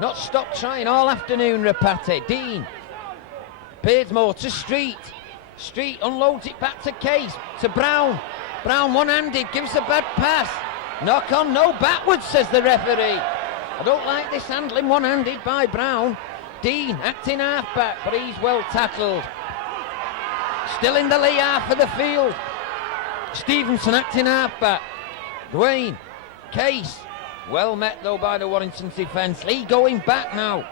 Not stopped trying all afternoon, Rapati. Dean. Beardsmore to Street. Street unloads it back to Case. To Brown. Brown one-handed, gives a bad pass. Knock on, no, backwards, says the referee. I don't like this handling one-handed by Brown. Dean acting half-back, but he's well tackled. Still in the Leigh half of the field. Stevenson acting half-back. Dwayne, Case, well met though by the Warrington's defence. Leigh going back now.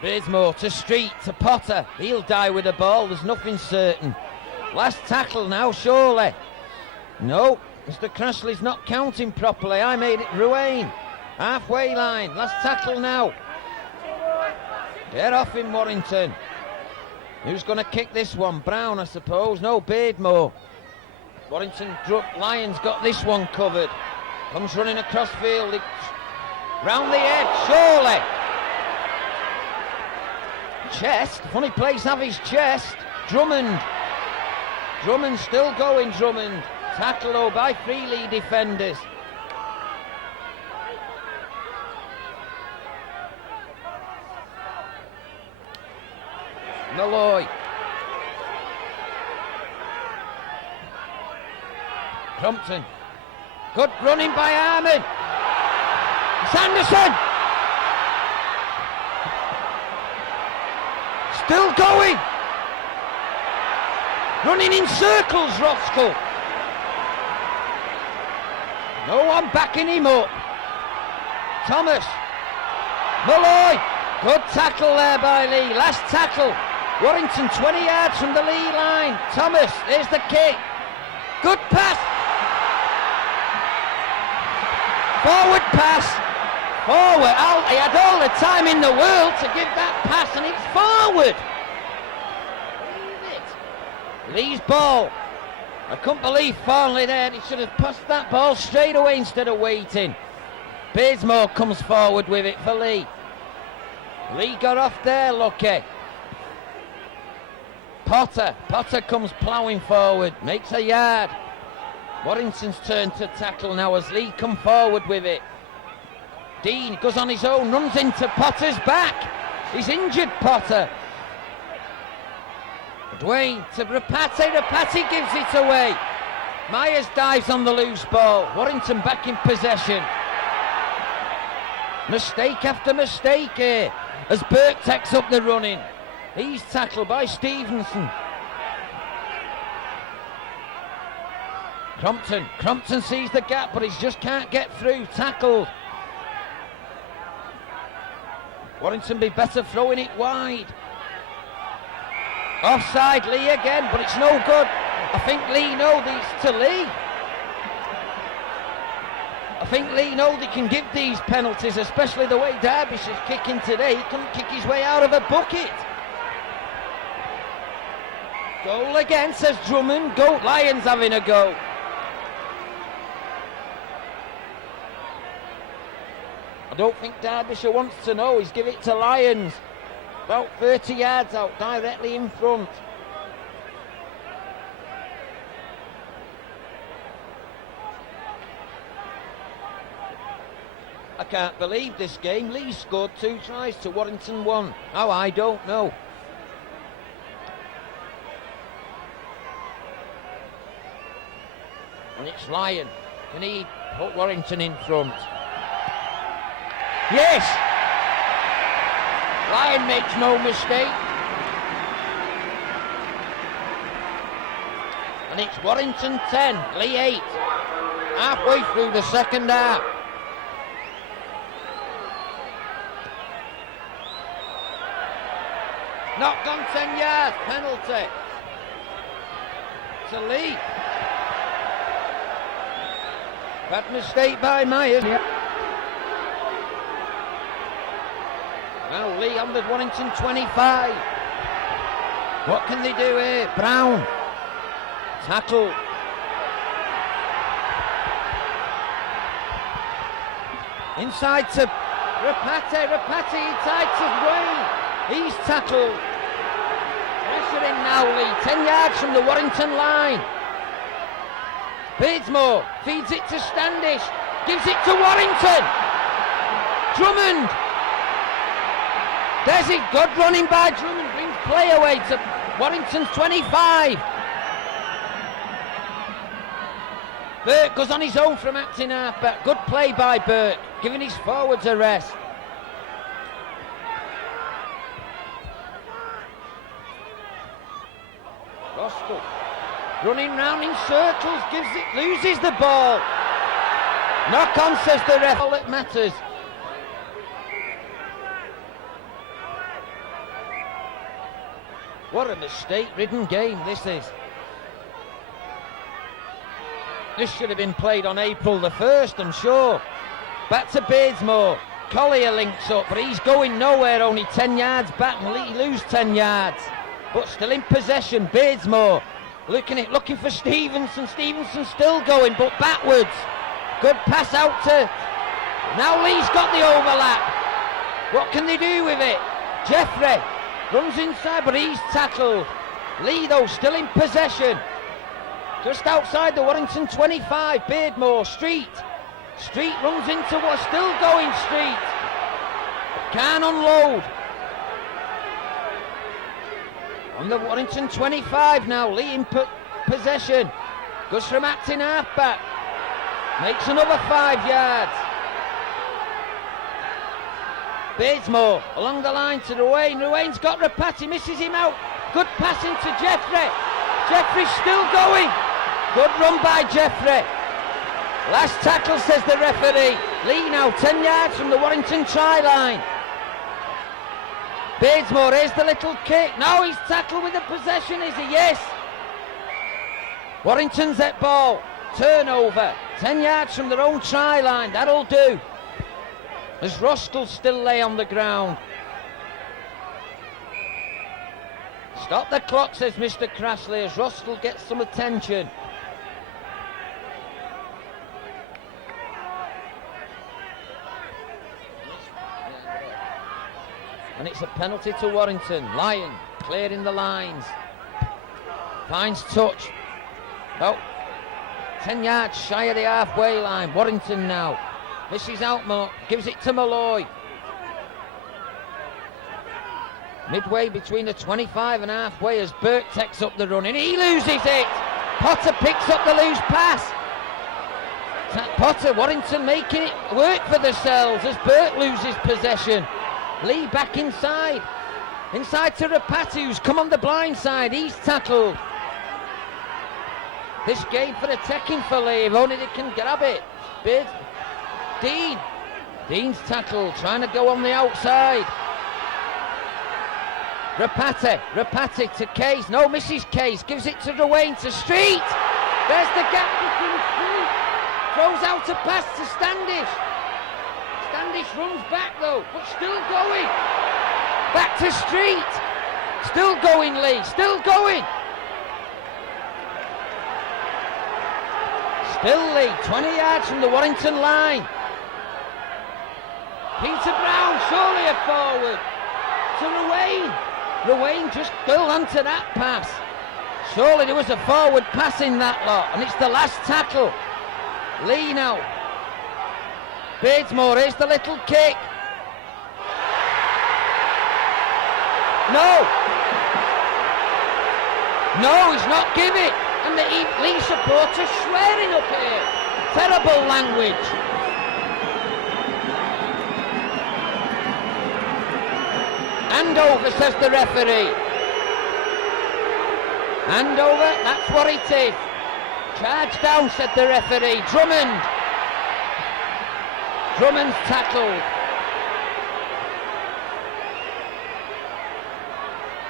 Beardsmore to Street, to Potter. He'll die with the ball, there's nothing certain. Last tackle now, surely. No, Mr. Crossley's not counting properly. I made it Ruane. Halfway line, last tackle now. They're off in Warrington. Who's going to kick this one? Brown, I suppose. No, Beardmore. Warrington, Lions got this one covered. Comes running across field. Round the edge, surely. Chest, funny place have his chest. Drummond still going, Drummond. Tackle though by three Leigh defenders. Malloy. Crumpton. Good running by Armand. Sanderson. Still going. Running in circles, Roskell. No one backing him up. Thomas. Malloy. Good tackle there by Leigh. Last tackle. Warrington 20 yards from the Leigh line. Thomas, there's the kick. Good pass. Forward pass. Forward. He had all the time in the world to give that pass, and it's forward. Leigh's ball. I couldn't believe Farnley there. He should have passed that ball straight away instead of waiting. Beardsmore comes forward with it for Leigh. Leigh got off there, lucky. Potter comes ploughing forward, makes a yard. Warrington's turn to tackle now as Leigh come forward with it. Dean goes on his own, runs into Potter's back. He's injured, Potter. Dwayne to Rapati gives it away. Myers dives on the loose ball. Warrington back in possession. Mistake after mistake here as Burke takes up the running. He's tackled by Stevenson. Crumpton sees the gap, but he just can't get through. Tackled. Warrington be better throwing it wide. Offside, Leigh again, but it's no good. I think Leigh know these to Leigh. I think Leigh know they can give these penalties, especially the way Derbyshire's kicking today. He couldn't kick his way out of a bucket. Goal again, says Drummond. Go, Lions having a go. I don't think Derbyshire wants to know. He's given it to Lions. About 30 yards out, directly in front. I can't believe this game. Leigh scored 2 tries to Warrington 1. How, I don't know. And it's Lyon. Can he put Warrington in front? Yes! Lyon makes no mistake. And it's Warrington 10, Leigh 8. Halfway through the second half. Not gone 10 yards, penalty to Leigh. Bad mistake by Myers. Yep. Now Leigh on the Warrington 25. What can they do here? Brown. Tackle. Inside to Rapati. Rapati tied to Wayne. He's tackled. Pressure in now, Leigh. 10 yards from the Warrington line. Beardsmore feeds it to Standish. Gives it to Warrington. Drummond. There's it. Good running by Drummond. Brings play away to Warrington's 25. Burke goes on his own from acting half-back. Good play by Burke, giving his forwards a rest. Roscoe running round in circles, loses the ball. Knock on, says the ref. All that matters. What a mistake-ridden game this is. This should have been played on April the 1st, I'm sure. Back to Beardsmore. Collier links up, but he's going nowhere, only 10 yards back, and he lose 10 yards. But still in possession, Beardsmore. Looking for Stevenson. Stevenson still going, but backwards. Good pass out to... Now Leigh's got the overlap. What can they do with it? Jeffrey runs inside, but he's tackled. Leigh, though, still in possession. Just outside the Warrington 25, Beardmore, Street. Street runs into what's still going, Street. Can't unload. On the Warrington 25 now, Leigh in possession. Goes from acting halfback. Makes another 5 yards. Beardsmore along the line to Ruane. Ruane's got Rapati, misses him out. Good pass into Jeffrey. Jeffrey's still going. Good run by Jeffrey. Last tackle, says the referee. Leigh now 10 yards from the Warrington try line. Beardsmore, here's the little kick. Now he's tackled with the possession, is he? Yes. Warrington's at ball. Turnover. 10 yards from their own try line. That'll do. As Rostel still lay on the ground. Stop the clock, says Mr. Crassley, as Rostel gets some attention. And it's a penalty to Warrington. Lyon clearing the lines. Finds touch. Oh, 10 yards shy of the halfway line. Warrington now. Misses out more. Gives it to Malloy. Midway between the 25 and halfway as Burke takes up the run and he loses it. Potter picks up the loose pass. Potter, Warrington making it work for themselves as Burke loses possession. Leigh back inside. Inside to Rapati, who's come on the blind side. He's tackled. This game for the taking for Leigh, if only they can grab it. Dean. Dean's tackled, trying to go on the outside. Rapati to Case. No, misses Case. Gives it to Ruane to Street. There's the gap between Street. Throws out a pass to Standish. Standish runs back though, but still going. Back to Street. Still going, Leigh. Still going. Still Leigh, 20 yards from the Warrington line. Peter Brown, surely a forward. To Ruane. Ruane just held onto that pass. Surely there was a forward pass in that lot, and it's the last tackle. Leigh now. Beardsmore, here's the little kick. No, he's not give it. And the Leigh supporters swearing up here. Terrible language. Hand over, says the referee. Hand over, that's what it is. Charge down, said the referee. Drummond's tackled.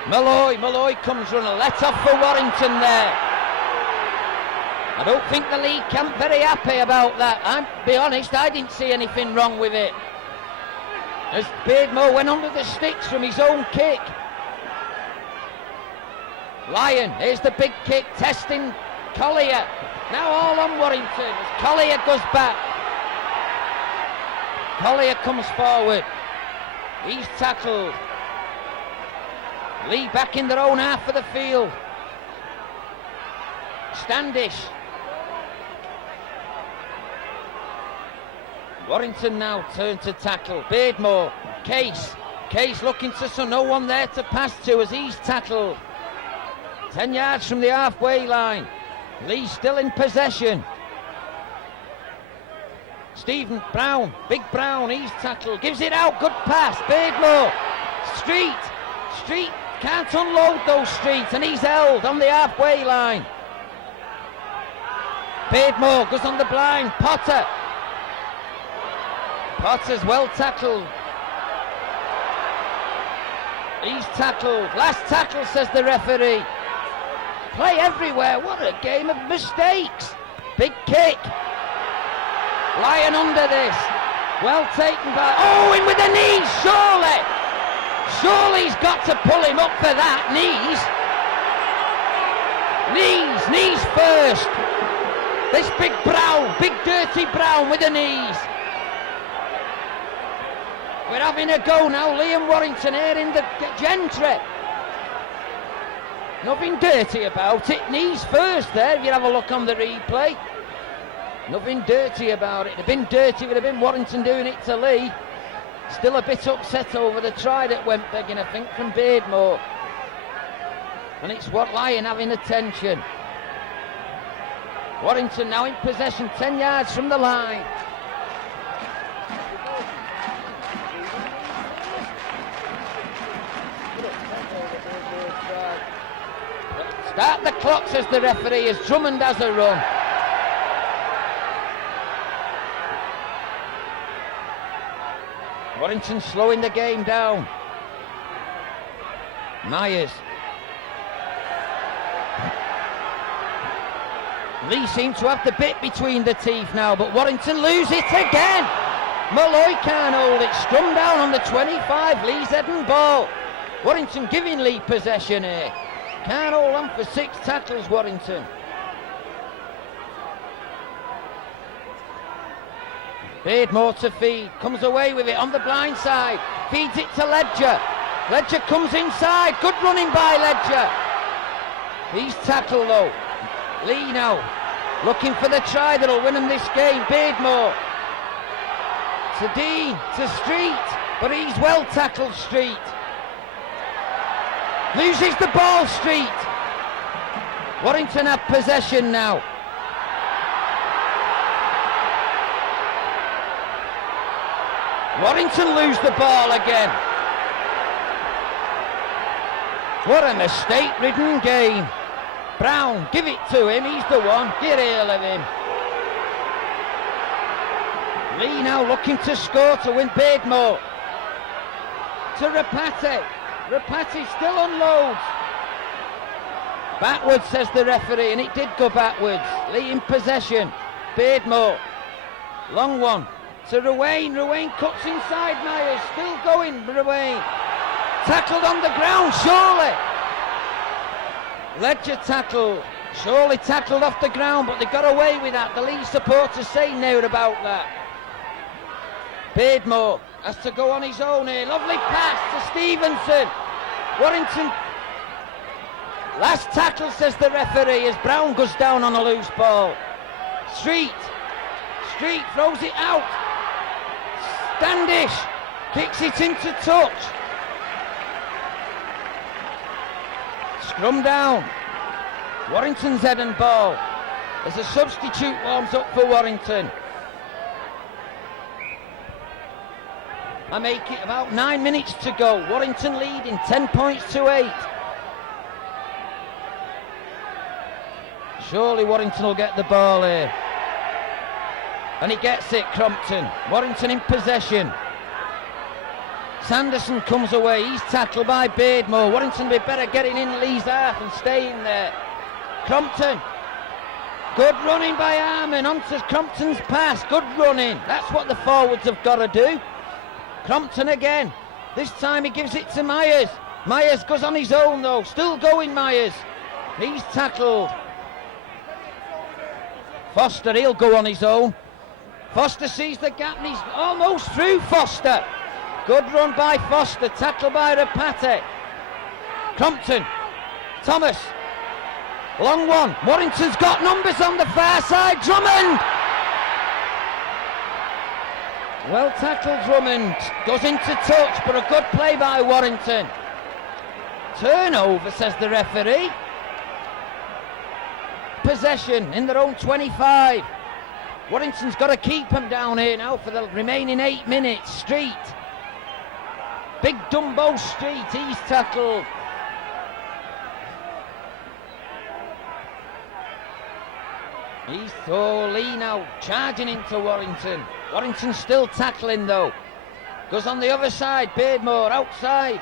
Malloy comes running. Let off for Warrington there. I don't think the Leigh camp very happy about that. I'll be honest, I didn't see anything wrong with it. As Beardmore went under the sticks from his own kick. Lyon, here's the big kick, testing Collier. Now all on Warrington as Collier goes back. Collier comes forward. He's tackled. Leigh back in their own half of the field. Standish. Warrington now turn to tackle. Beardmore. Case looking to no one there to pass to as he's tackled. 10 yards from the halfway line. Leigh still in possession. Stephen Brown, Big Brown, he's tackled. Gives it out, good pass. Beardmore. Street can't unload those streets and he's held on the halfway line. Beardmore goes on the blind. Potter's well tackled. He's tackled. Last tackle, says the referee. Play everywhere. What a game of mistakes. Big kick. Lyon under this. Well taken by... Oh, in with the knees, surely. Surely he's got to pull him up for that. Knees first. This big dirty Brown with the knees. We're having a go now. Liam Warrington here in the gentry. Nothing dirty about it. Knees first there, if you have a look on the replay. Nothing dirty about it. It'd have been dirty, would have been Warrington doing it to Leigh. Still a bit upset over the try that went begging, I think, from Beardmore. And it's what Lyon having attention. Warrington now in possession, 10 yards from the line. Start the clock, says the referee, as Drummond has a run. Warrington slowing the game down. Myers. Leigh seems to have the bit between the teeth now, but Warrington lose it again. Malloy can't hold it. Scrum down on the 25. Leigh's heading ball. Warrington giving Leigh possession here. Can't hold on for 6 tackles, Warrington. Beardmore to feed, comes away with it on the blind side, feeds it to Ledger. Ledger comes inside, good running by Ledger. He's tackled though. Leigh now, looking for the try that'll win him this game. Beardmore to Dean, to Street, but he's well tackled, Street. Loses the ball, Street. Warrington have possession now. Warrington lose the ball again. What a mistake-ridden game. Brown, give it to him, he's the one. Get hold of him. Leigh now looking to score to win. Beardmore to Rapati. Rapati still unloads. Backwards, says the referee, and it did go backwards. Leigh in possession. Beardmore. Long one to Ruane. Ruane cuts inside Myers. Still going, Ruane. Tackled on the ground, surely. Ledger tackled. Surely tackled off the ground, but they got away with that. The Leigh supporters say now about that. Beardmore has to go on his own here. Lovely pass to Stevenson. Warrington. Last tackle, says the referee, as Brown goes down on a loose ball. Street throws it out. Standish kicks it into touch. Scrum down. Warrington's head and ball. As a substitute warms up for Warrington. I make it about 9 minutes to go. Warrington leading 10 points to 8. Surely Warrington will get the ball here. And he gets it, Crompton. Warrington in possession. Sanderson comes away. He's tackled by Beardmore. Warrington be better getting in Leigh's half and staying there. Crompton. Good running by Harmon. Onto Crompton's pass. Good running. That's what the forwards have got to do. Crompton again. This time he gives it to Myers. Myers goes on his own though. Still going Myers. He's tackled. Foster, he'll go on his own. Foster sees the gap and he's almost through Foster. Good run by Foster. Tackle by Rapate. Crompton. Thomas. Long one. Warrington's got numbers on the far side. Drummond. Well tackled Drummond. Goes into touch, but a good play by Warrington. Turnover, says the referee. Possession in their own 25. Warrington's got to keep them down here now for the remaining 8 minutes. Street. Big Dumbo Street. He's tackled. Leigh now charging into Warrington. Warrington still tackling though. Goes on the other side. Beardmore outside.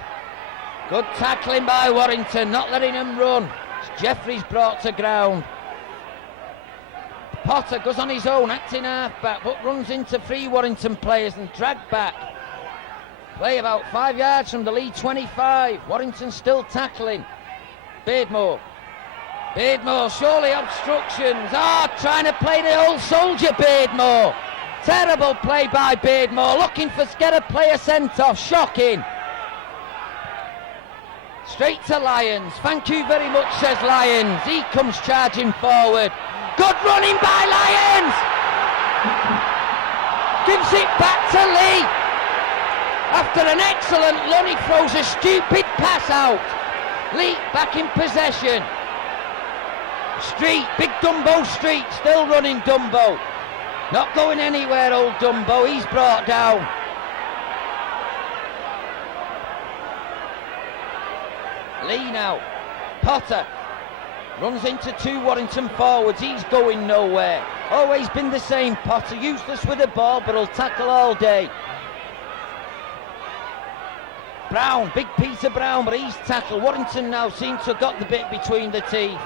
Good tackling by Warrington, not letting him run. Jeffries brought to ground. Potter goes on his own, acting half-back, but runs into 3 Warrington players and dragged back. Play about 5 yards from the Leigh 25. Warrington still tackling. Beardmore. Beardmore, surely obstructions. Trying to play the old soldier, Beardmore. Terrible play by Beardmore, looking for get a player sent off. Shocking. Straight to Lyons. Thank you very much, says Lyons. He comes charging forward. Good running by Lyons. Gives it back to Leigh. After an excellent run, he throws a stupid pass out. Leigh back in possession. Street, big Dumbo Street, still running Dumbo. Not going anywhere, old Dumbo. He's brought down. Leigh now. Potter runs into 2 Warrington forwards. He's going nowhere. Always been the same, Potter. Useless with the ball, but he'll tackle all day. Brown, big Peter Brown, but he's tackled. Warrington now seems to have got the bit between the teeth.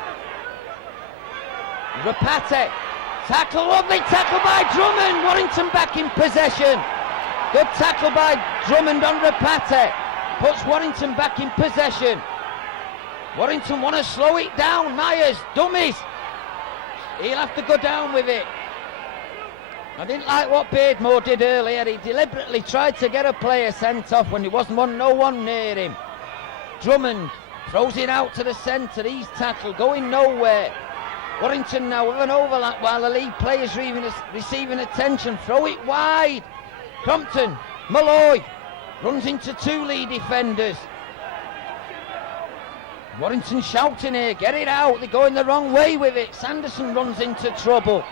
Rapate. Tackle, lovely tackle by Drummond. Warrington back in possession. Good tackle by Drummond on Rapate. Puts Warrington back in possession. Warrington want to slow it down. Myers, dummies. He'll have to go down with it. I didn't like what Beardmore did earlier. He deliberately tried to get a player sent off when there wasn't no one near him. Drummond throws it out to the centre. He's tackled, going nowhere. Warrington now with an overlap while the Leigh players receiving attention. Throw it wide. Crompton, Malloy runs into 2 Leigh defenders. Warrington shouting here, get it out. They're going the wrong way with it. Sanderson runs into trouble.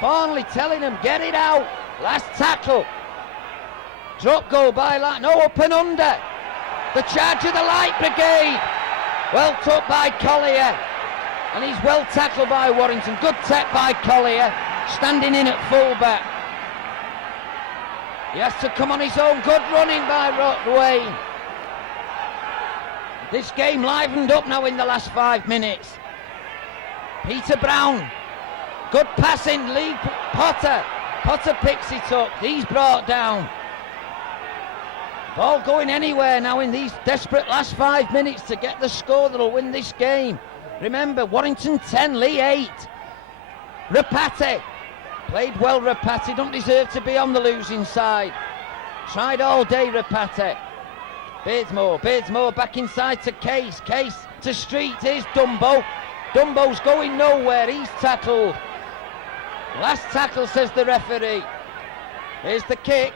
Farnley telling him, get it out. Last tackle. Drop goal by Light. No, up and under. The charge of the Light Brigade. Well took by Collier. And he's well tackled by Warrington. Good tech by Collier. Standing in at fullback. He has to come on his own. Good running by Wayne. This game livened up now in the last 5 minutes. Peter Brown. Good passing, Leigh Potter. Potter picks it up. He's brought down. Ball going anywhere now in these desperate last 5 minutes to get the score that'll win this game. Remember, Warrington 10, Leigh 8. Rapate. Played well, Rapate. Don't deserve to be on the losing side. Tried all day, Rapate. Beardsmore back inside to Case. Case to Street. Here's Dumbo. Dumbo's going nowhere. He's tackled. Last tackle, says the referee. Here's the kick.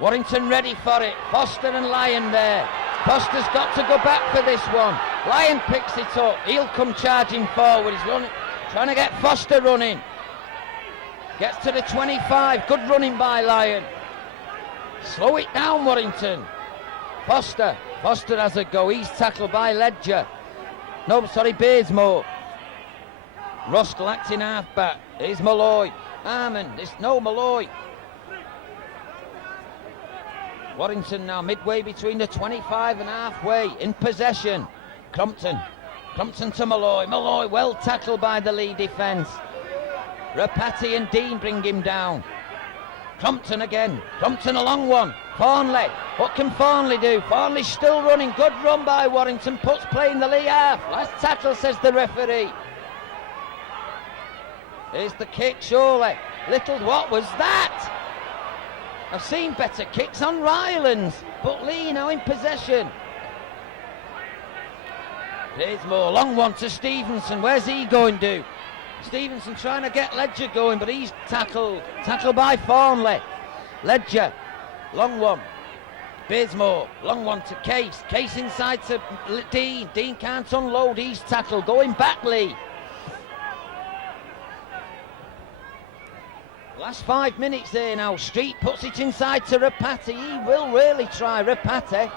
Warrington ready for it. Foster and Lyon there. Foster's got to go back for this one. Lyon picks it up. He'll come charging forward. He's running, trying to get Foster running. Gets to the 25. Good running by Lyon. Slow it down, Warrington. Foster has a go. He's tackled by Ledger. No, sorry, Beardsmore. Ruskell acting half-back. Here's Malloy. Armand. Malloy. Warrington now midway between the 25 and halfway. In possession. Crompton to Malloy. Malloy well tackled by the Leigh defence. Rapati and Dean bring him down. Crompton again. Crompton a long one. Farnley. What can Farnley do? Farnley's still running. Good run by Warrington. Puts play in the Leigh half. Last tackle, says the referee. Here's the kick, surely. What was that? I've seen better kicks on Rylands. But Leigh now in possession. Here's more. Long one to Stevenson. Where's he going to? Stevenson trying to get Ledger going, but he's tackled. Tackled by Farnley. Ledger. Long one. Beardsmore. Long one to Case. Case inside to Dean. Dean can't unload. He's tackled. Going back, Leigh. Last 5 minutes there now. Street puts it inside to Rapati. He will really try, Rapati.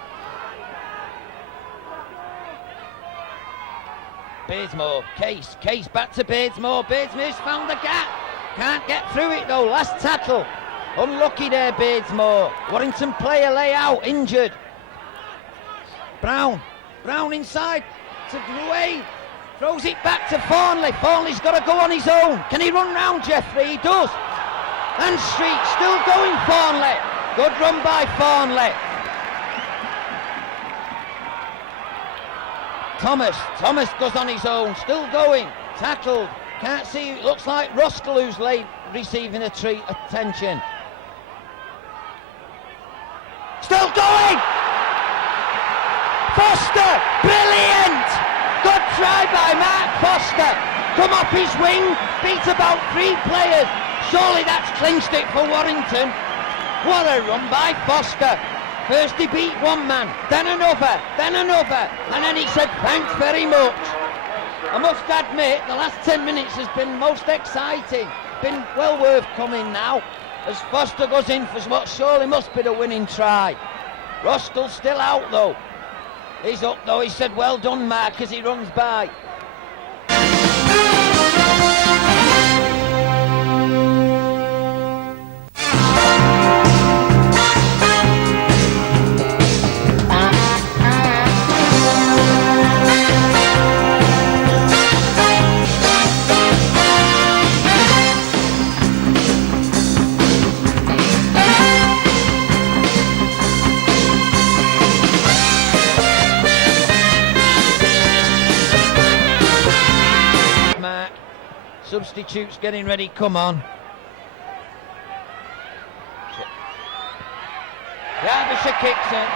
Beardsmore, Case back to Beardsmore. Beardsmore's found the gap. Can't get through it though. Last tackle. Unlucky there, Beardsmore. Warrington player lay out, injured. Brown inside to Drouet. Throws it back to Farnley. Farnley's got to go on his own. Can he run round Jeffrey? He does. And Street still going, Farnley. Good run by Farnley. Thomas goes on his own, still going, tackled, can't see, it looks like Ruskell who's receiving attention. Still going! Foster, brilliant! Good try by Mark Foster, come off his wing, beat about 3 players, surely that's clinched it for Warrington. What a run by Foster. First he beat one man, then another, and then he said thanks very much. I must admit the last 10 minutes has been most exciting, been well worth coming now, as Foster goes in for what surely must be the winning try. Ruskell's still out though. He's up though, he said well done Mark as he runs by. Substitutes getting ready, come on. Derbyshire kicks in.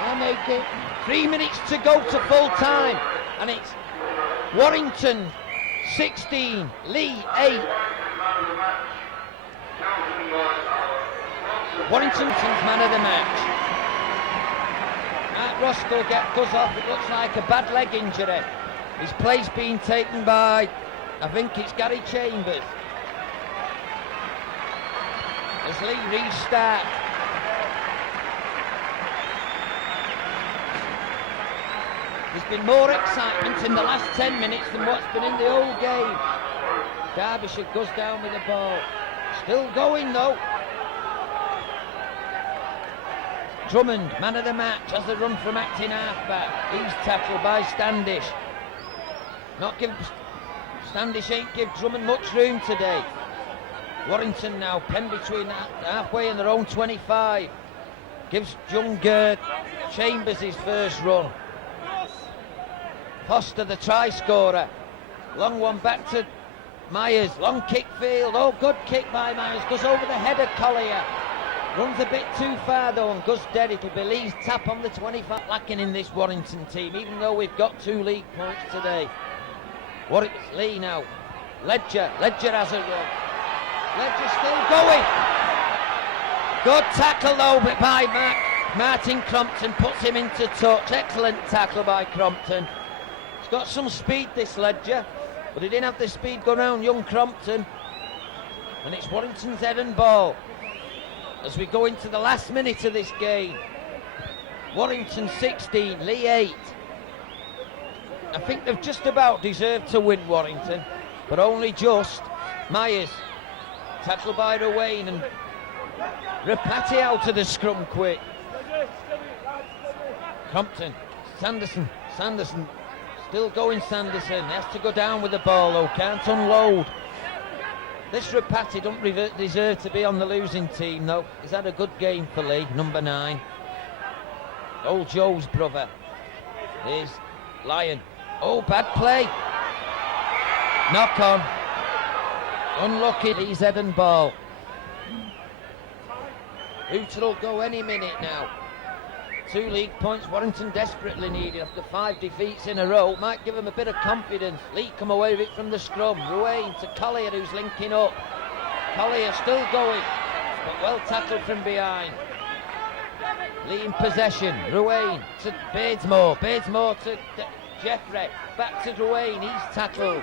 I'll make it. 3 minutes to go to full time. And it's Warrington 16, Leigh 8. Warrington's man of the match. Ruskell goes off, it looks like a bad leg injury. His place being taken by, I think it's Gary Chambers. As Leigh restart. There's been more excitement in the last 10 minutes than what's been in the whole game. Derbyshire goes down with the ball. Still going though. Drummond, man of the match, has a run from acting half-back. He's tackled by Standish. Standish ain't give Drummond much room today. Warrington now, pen between halfway and their own 25. Gives young Chambers his first run. Foster, the try scorer. Long one back to Myers. Long kick field. Oh, good kick by Myers. Goes over the head of Collier. Runs a bit too far though and goes dead. It'll be Leigh's tap on the 25. Lacking in this Warrington team, even though we've got 2 league points today. What it's Leigh now. Ledger has a run. Ledger still going. Good tackle though by Martin Crompton, puts him into touch. Excellent tackle by Crompton. got some speed, this Ledger, but he didn't have the speed going round young Crompton. And it's Warrington's head and ball as we go into the last minute of this game. Warrington 16, Leigh 8. I think they've just about deserved to win, Warrington, but only just. Myers, tackled by Ruane, and Rapati out of the scrum quick. Crompton, Sanderson, still going Sanderson, he has to go down with the ball though, can't unload. This Rapati don't deserve to be on the losing team though. He's had a good game for Leigh, number 9. Old Joe's brother. Here's Lyon. Oh, bad play. Knock on. Unlucky, Leigh's head and ball. Hooter will go any minute now. 2 league points Warrington desperately needed after 5 defeats in a row. Might give them a bit of confidence. Leigh come away with it from the scrum. Ruane to Collier, who's linking up. Collier still going, but well tackled from behind. Leigh in possession. Ruane to Badesmore to Jeffrey. Back to Ruane, he's tackled.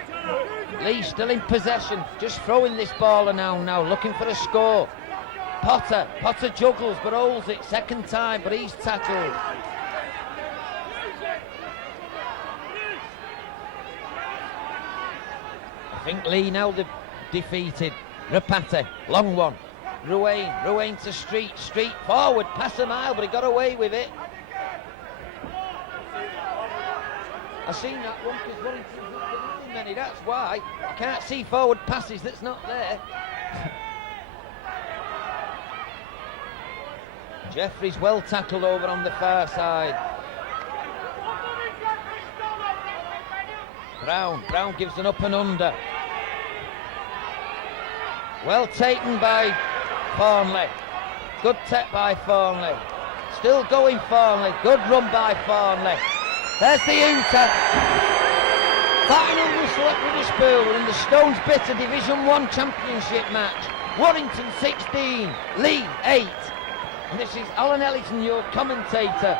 Leigh still in possession, just throwing this ball around now, looking for a score. Potter juggles but holds it second time, but he's tackled. I think Leigh now defeated. Rapati, long one. Ruane to Street forward, pass a mile, but he got away with it. I've seen that one because Warrington's not getting many, that's why. I can't see forward passes that's not there. Jeffrey's well tackled over on the far side. Brown gives an up and under. Well taken by Thornley. Good tap by Thornley. Still going Thornley. Good run by Thornley. There's the Hooter. Final whistle at Witherspoon. We're in the Stones Bitter Division 1 Championship match. Warrington 16, Leigh 8. And this is Alan Ellington, your commentator.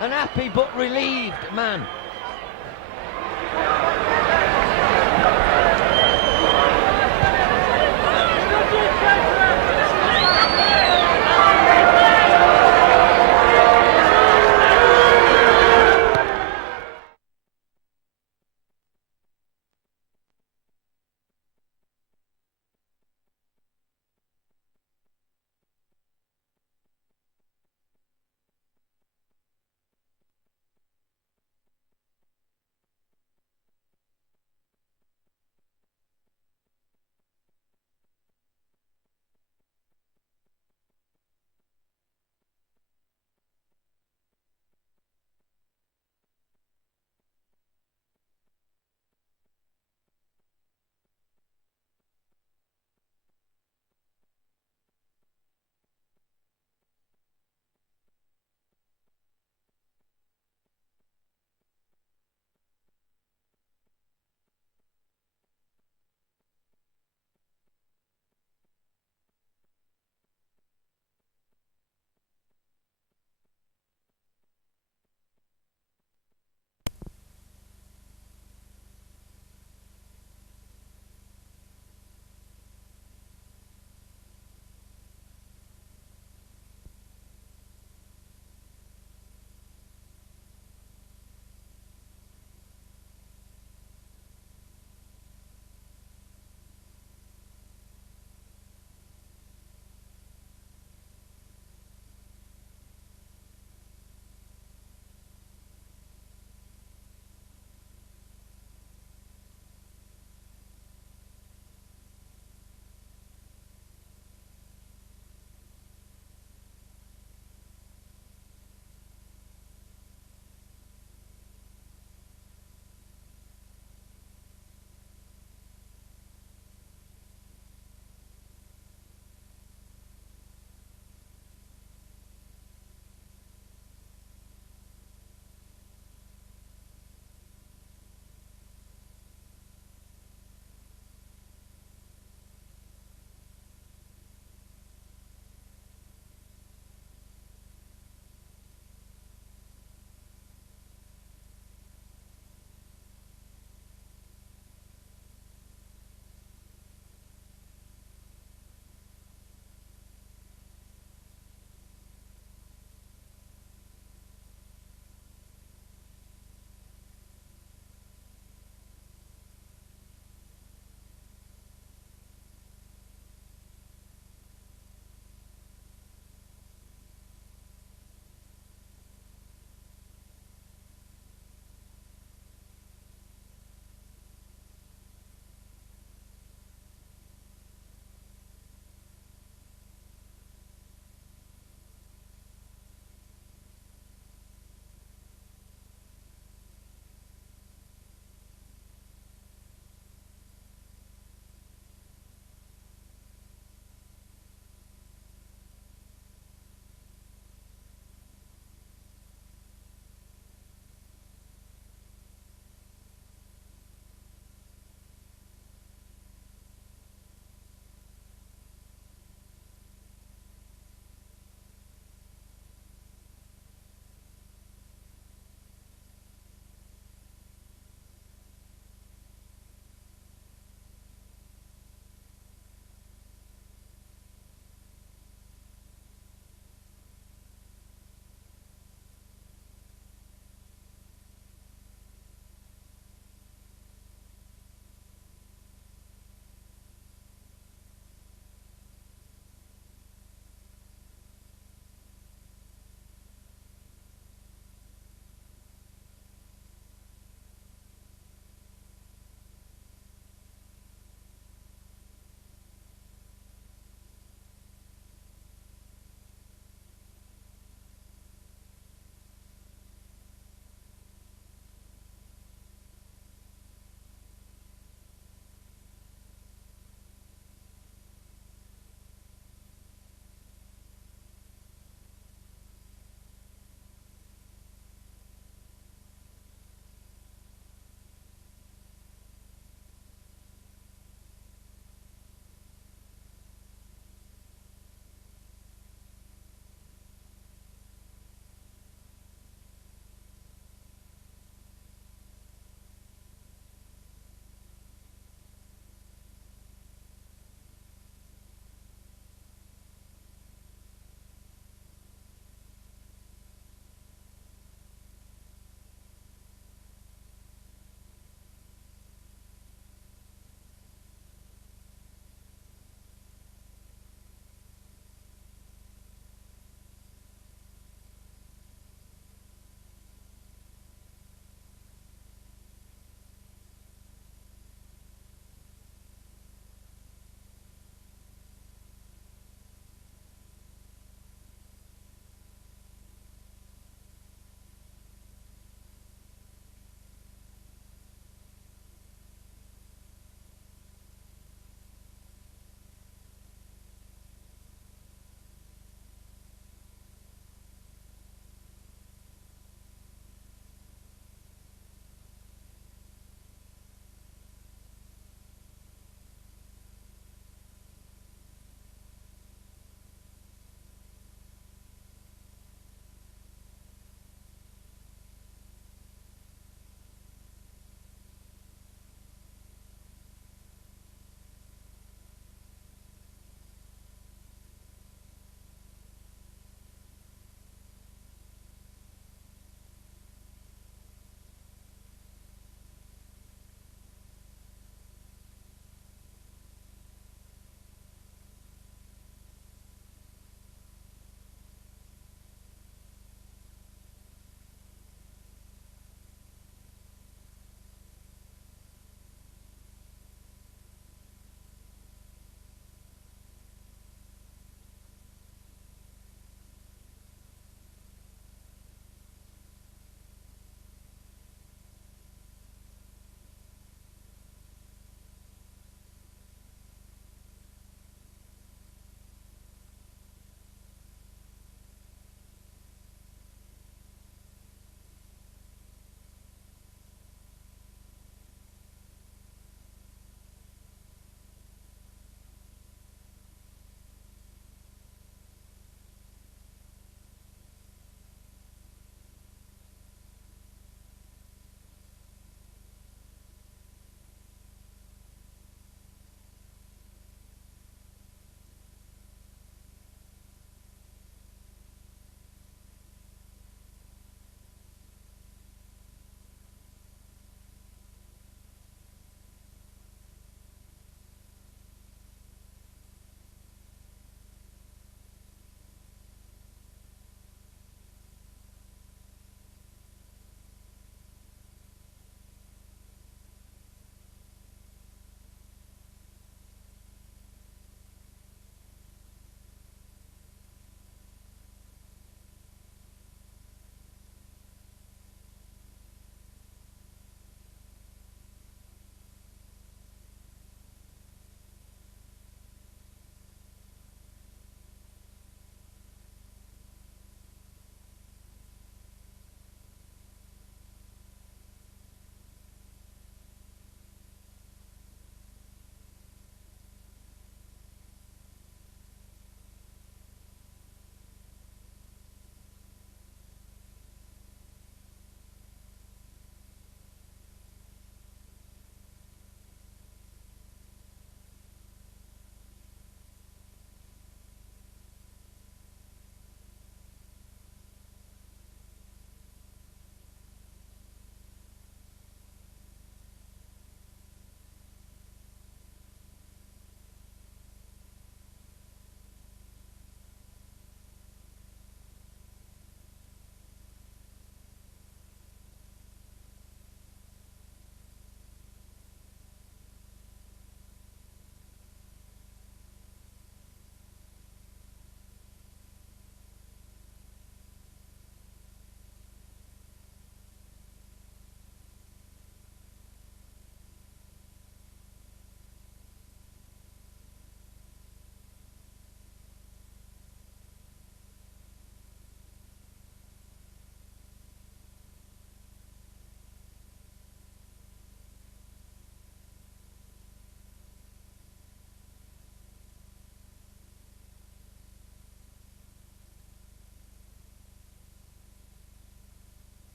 An happy but relieved man.